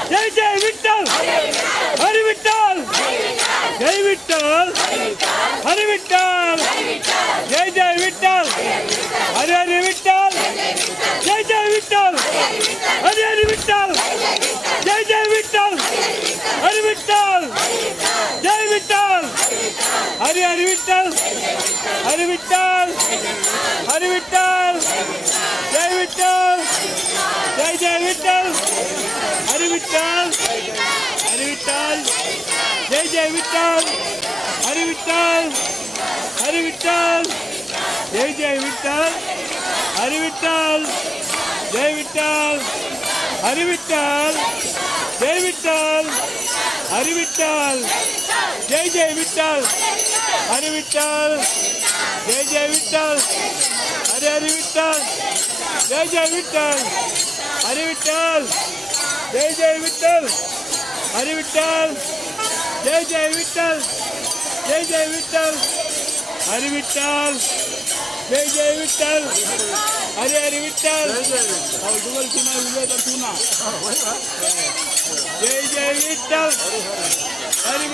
जय विठ्ठल हरी विठ्ठल जय विठ्ठल हरी विठ्ठल जय विठ्ठल हरी विठ्ठल जय विठ्ठल हरी विठ्ठल जय विठ्ठल हरी विठ्ठल जय विठ्ठल हरी विठ्ठल हरी विठ्ठल हरी विठ्ठल जय विठ्ठल जय विठ्ठल हरी विठ्ठल हरी विठ्ठल जय विठ्ठल हरी विठ्ठल हरी विठ्ठल जय विठ्ठल हरी विठ्ठल जय विठ्ठल हरी विठ्ठल जय विठ्ठल हरी विठ्ठल जय विठ्ठल हरी विठ्ठल जय विठ्ठल हरी विठ्ठल जय विठ्ठल हरी विठ्ठल जय विठ्ठल हरी विठ्ठल जय विठ्ठल जय विठ्ठल हरी विठ्ठल जय विठ्ठल हरी विठ्ठल जय विठ्ठल हरी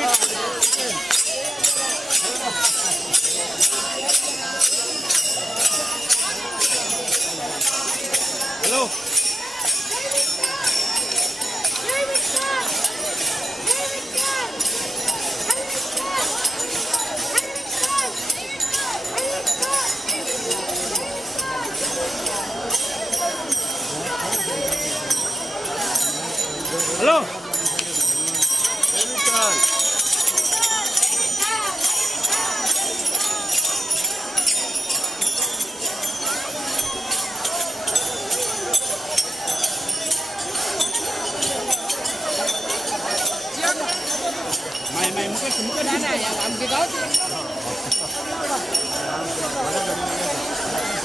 हेलो हेलो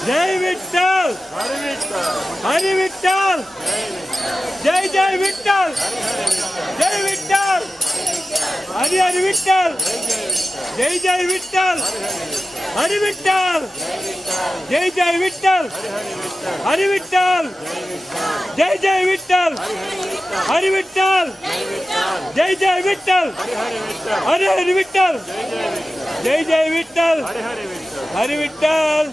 जय विठ्ठल हरी विठ्ठल जय विठ्ठल जय विठ्ठल हरी विठ्ठल जय विठ्ठल हरी विठ्ठल जय विठ्ठल हरी विठ्ठल जय विठ्ठल हरी विठ्ठल जय विठ्ठल हरी विठ्ठल जय विठ्ठल हरी विठ्ठल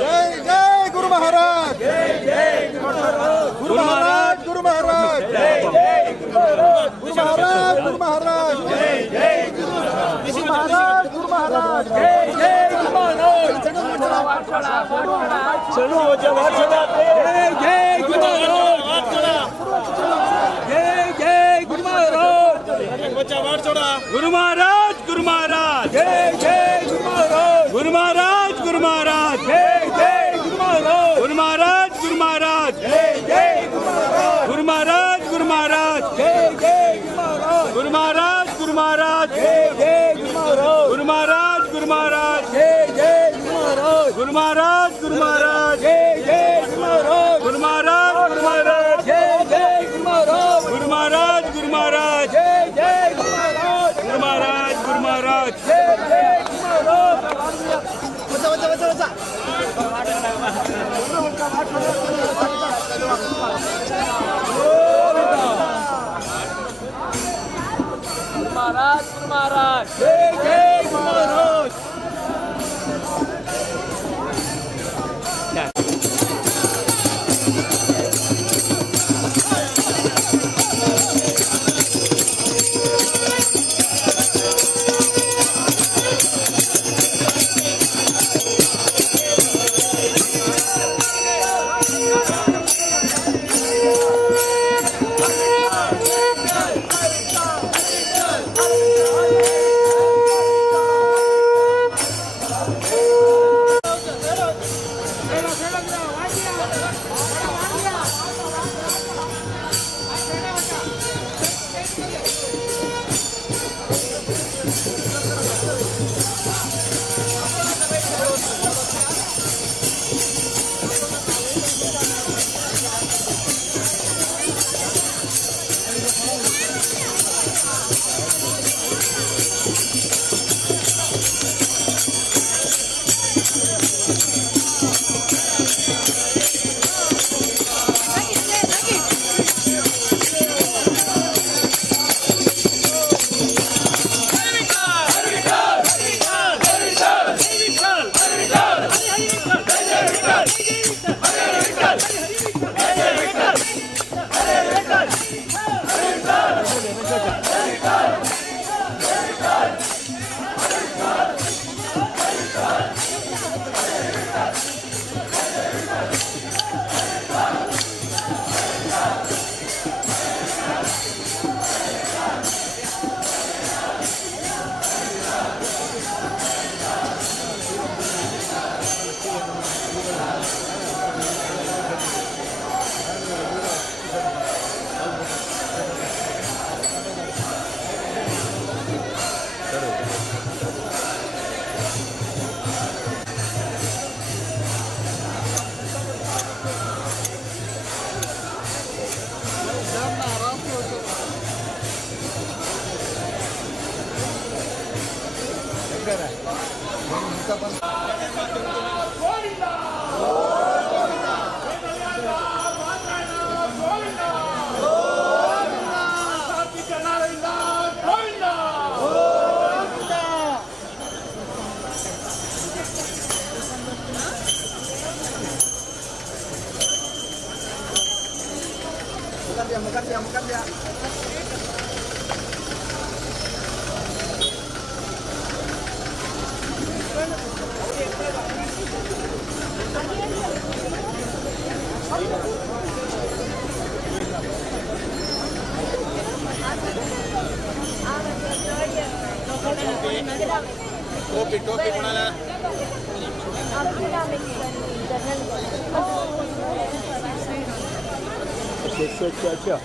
जय जय गुरु महाराज गुरु महाराज गुरु महाराज जय जय गुरु महाराज गुरु महाराज गुरु महाराज जय जय गुरु महाराज गुरु महाराज गुरु महाराज जय जय गुरु महाराज गुरु महाराज जय जय गुरु महाराज गुरु महाराज जय जय गुरु महाराज गुरु महाराज जय जय गुरु महाराज गुरु महाराज जय जय गुरु महाराज गुरु महाराज जय जय गुरु महाराज गुरु महाराज जय जय गुरु महाराज गुरु महाराज जय जय महाराज गुरु महाराज जय जय गुरु महाराज टोपी टोपी कोणाला अच्छा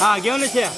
हा घेऊनच या.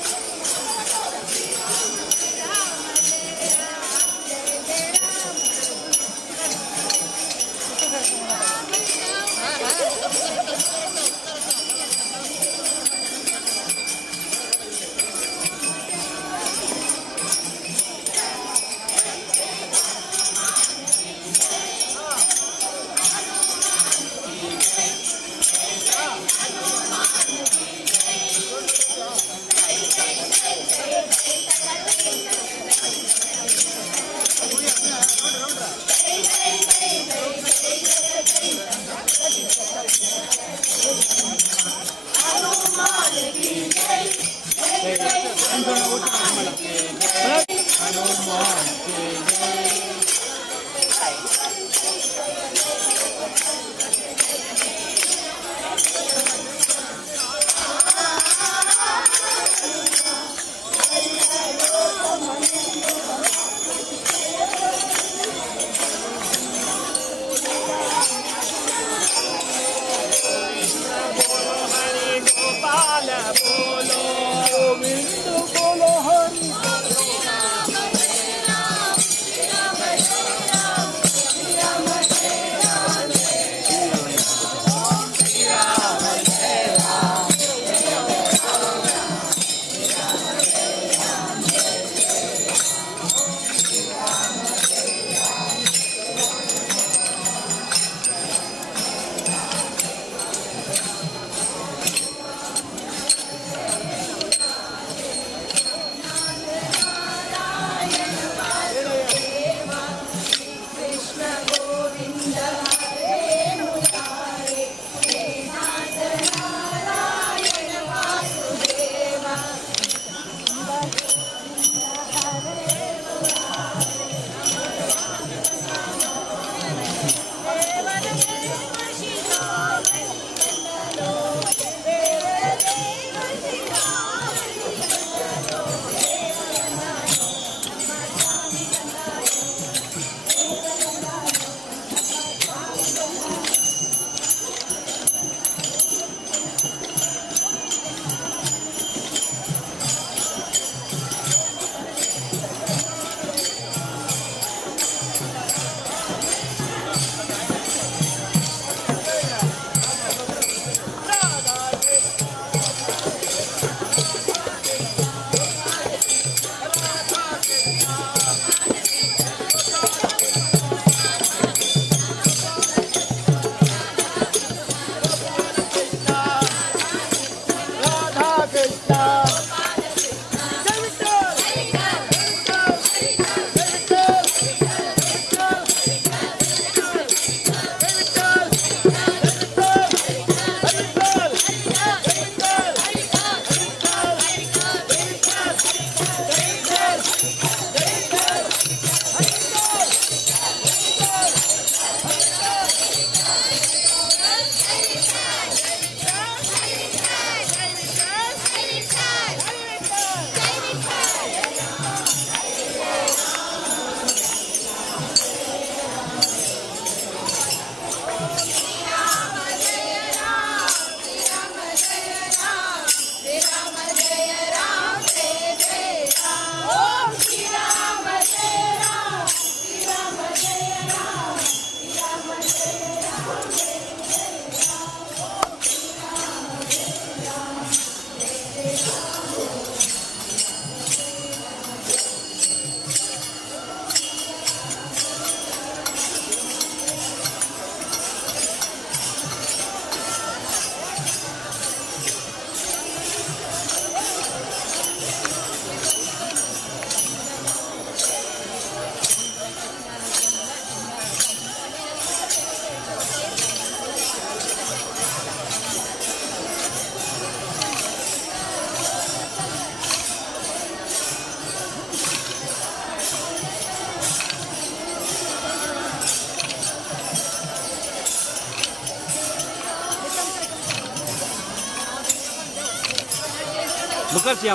मुकरशिया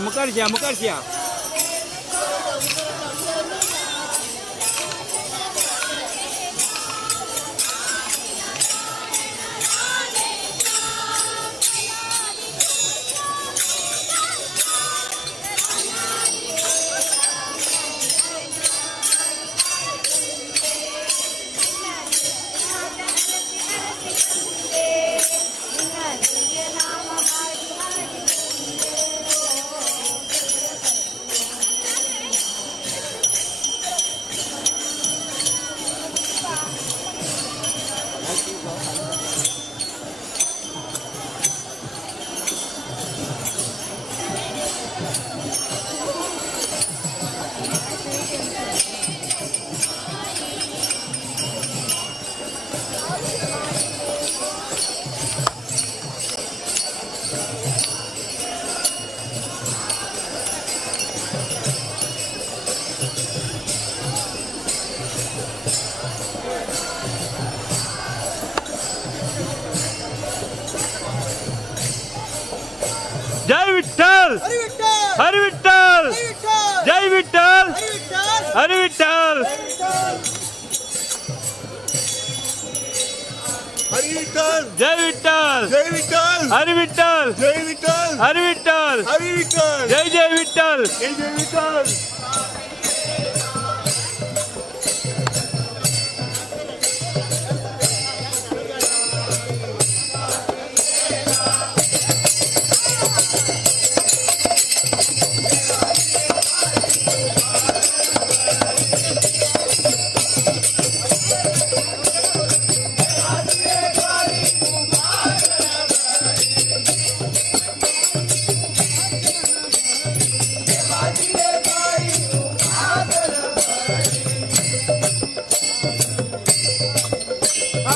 जय विठ्ठल हरी विठ्ठल जय विठ्ठल हरी विठ्ठल हरी विठ्ठल जय विठ्ठल जय विठ्ठल हरी विठ्ठल जय विठ्ठल हरी विठ्ठल हरी विठ्ठल जय जय विठ्ठल जय जय विठ्ठल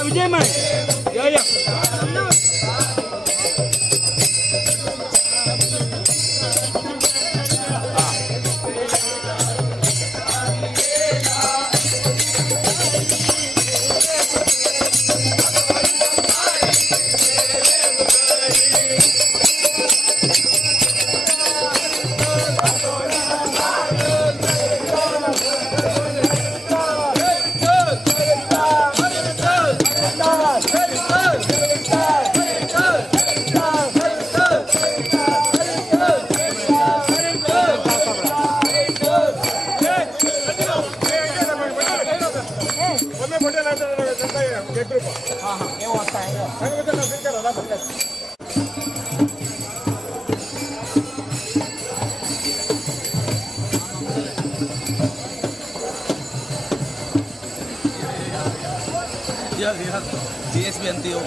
विजय माय या या GSB ಅಂತೀಯೋ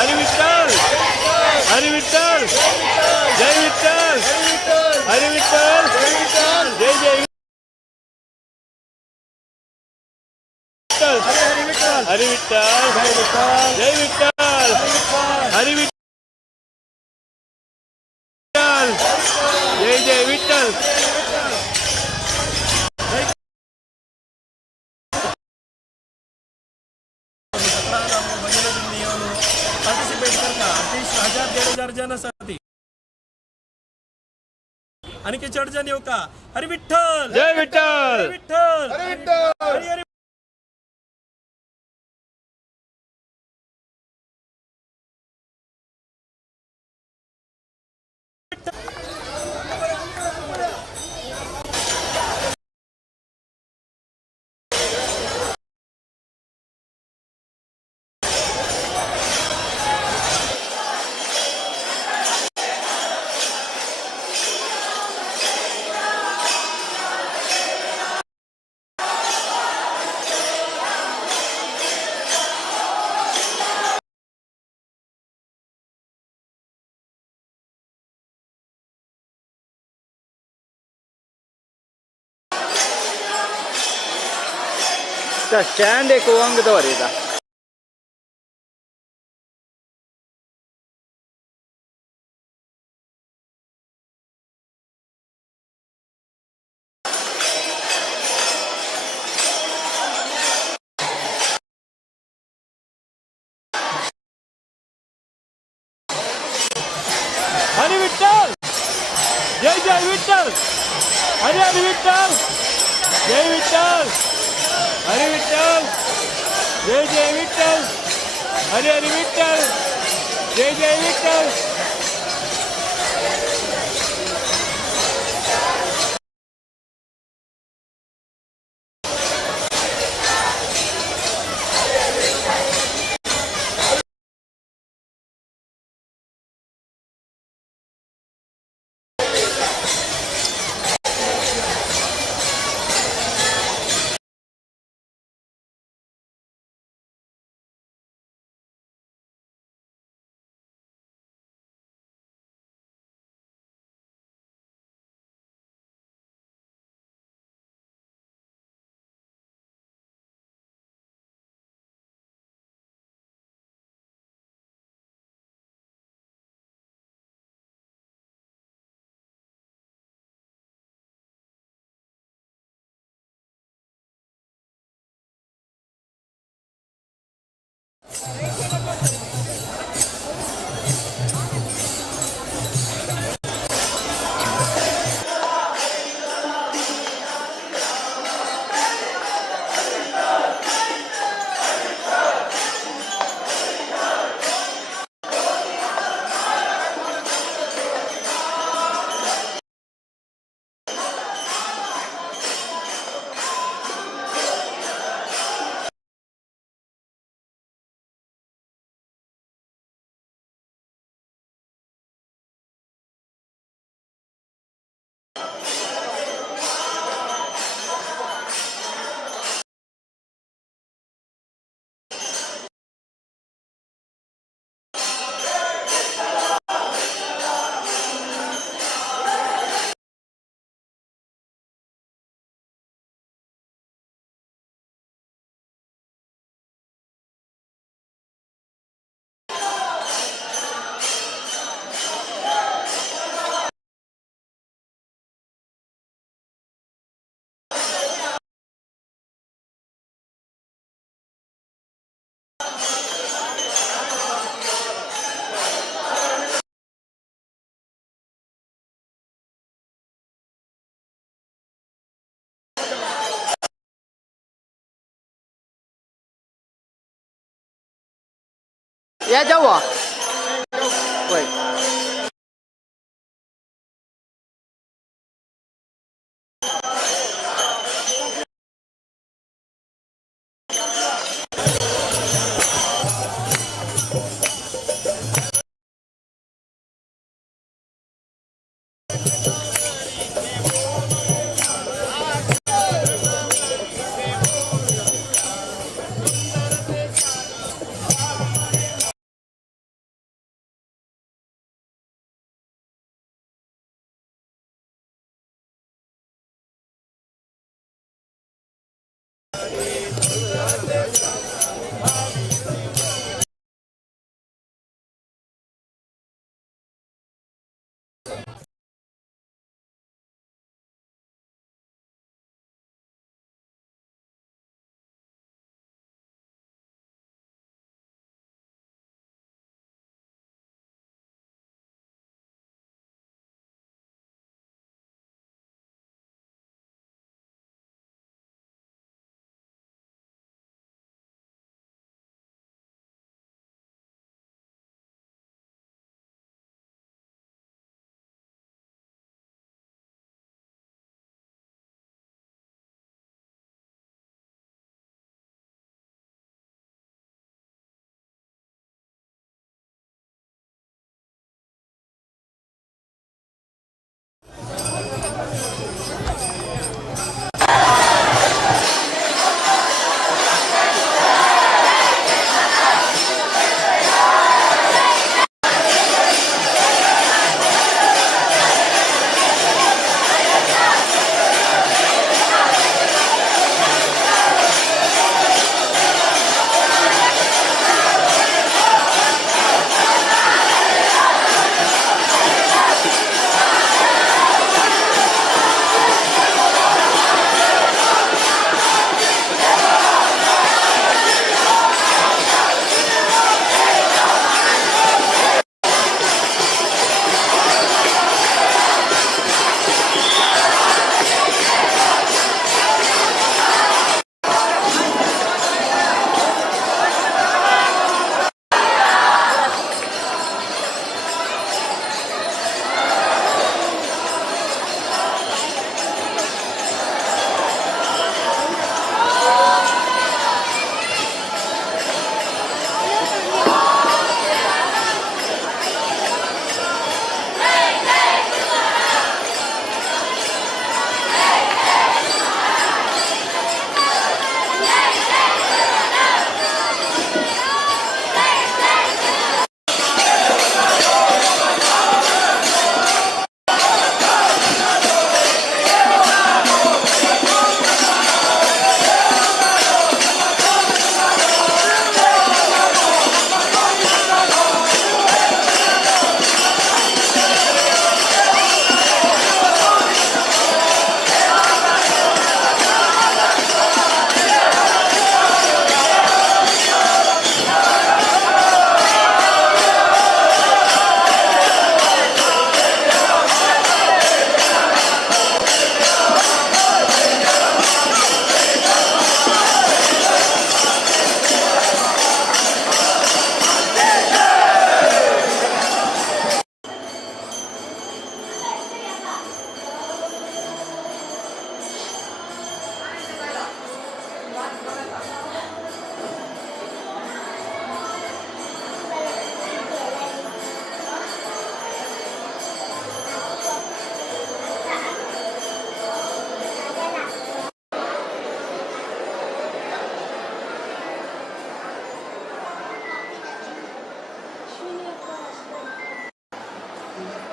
हरी विठ्ठल, हरी विठ्ठल, जय विठ्ठल, हरी विठ्ठल, जय जय विठ्ठल, हरी विठ्ठल, जय विठ्ठल, हरी विठ्ठल, जय जय विठ्ठल. पार्टिसिपेट करता अतिश 1000-1500 जणांसाठी आणि की चढजण येऊ का हरी विठ्ठल, जय विठ्ठल, हरी विठ्ठल, हरी विठ्ठल, हरी हरी स्टँड एक वंग दवरिता हरी विठ्ठल जय जय विठ्ठल हरी हरी विठ्ठल जय विठ्ठल हरी विठ्ठल जय जय विठ्ठल हरी हरी विठ्ठल जय जय विठ्ठल या जाऊ होय आहे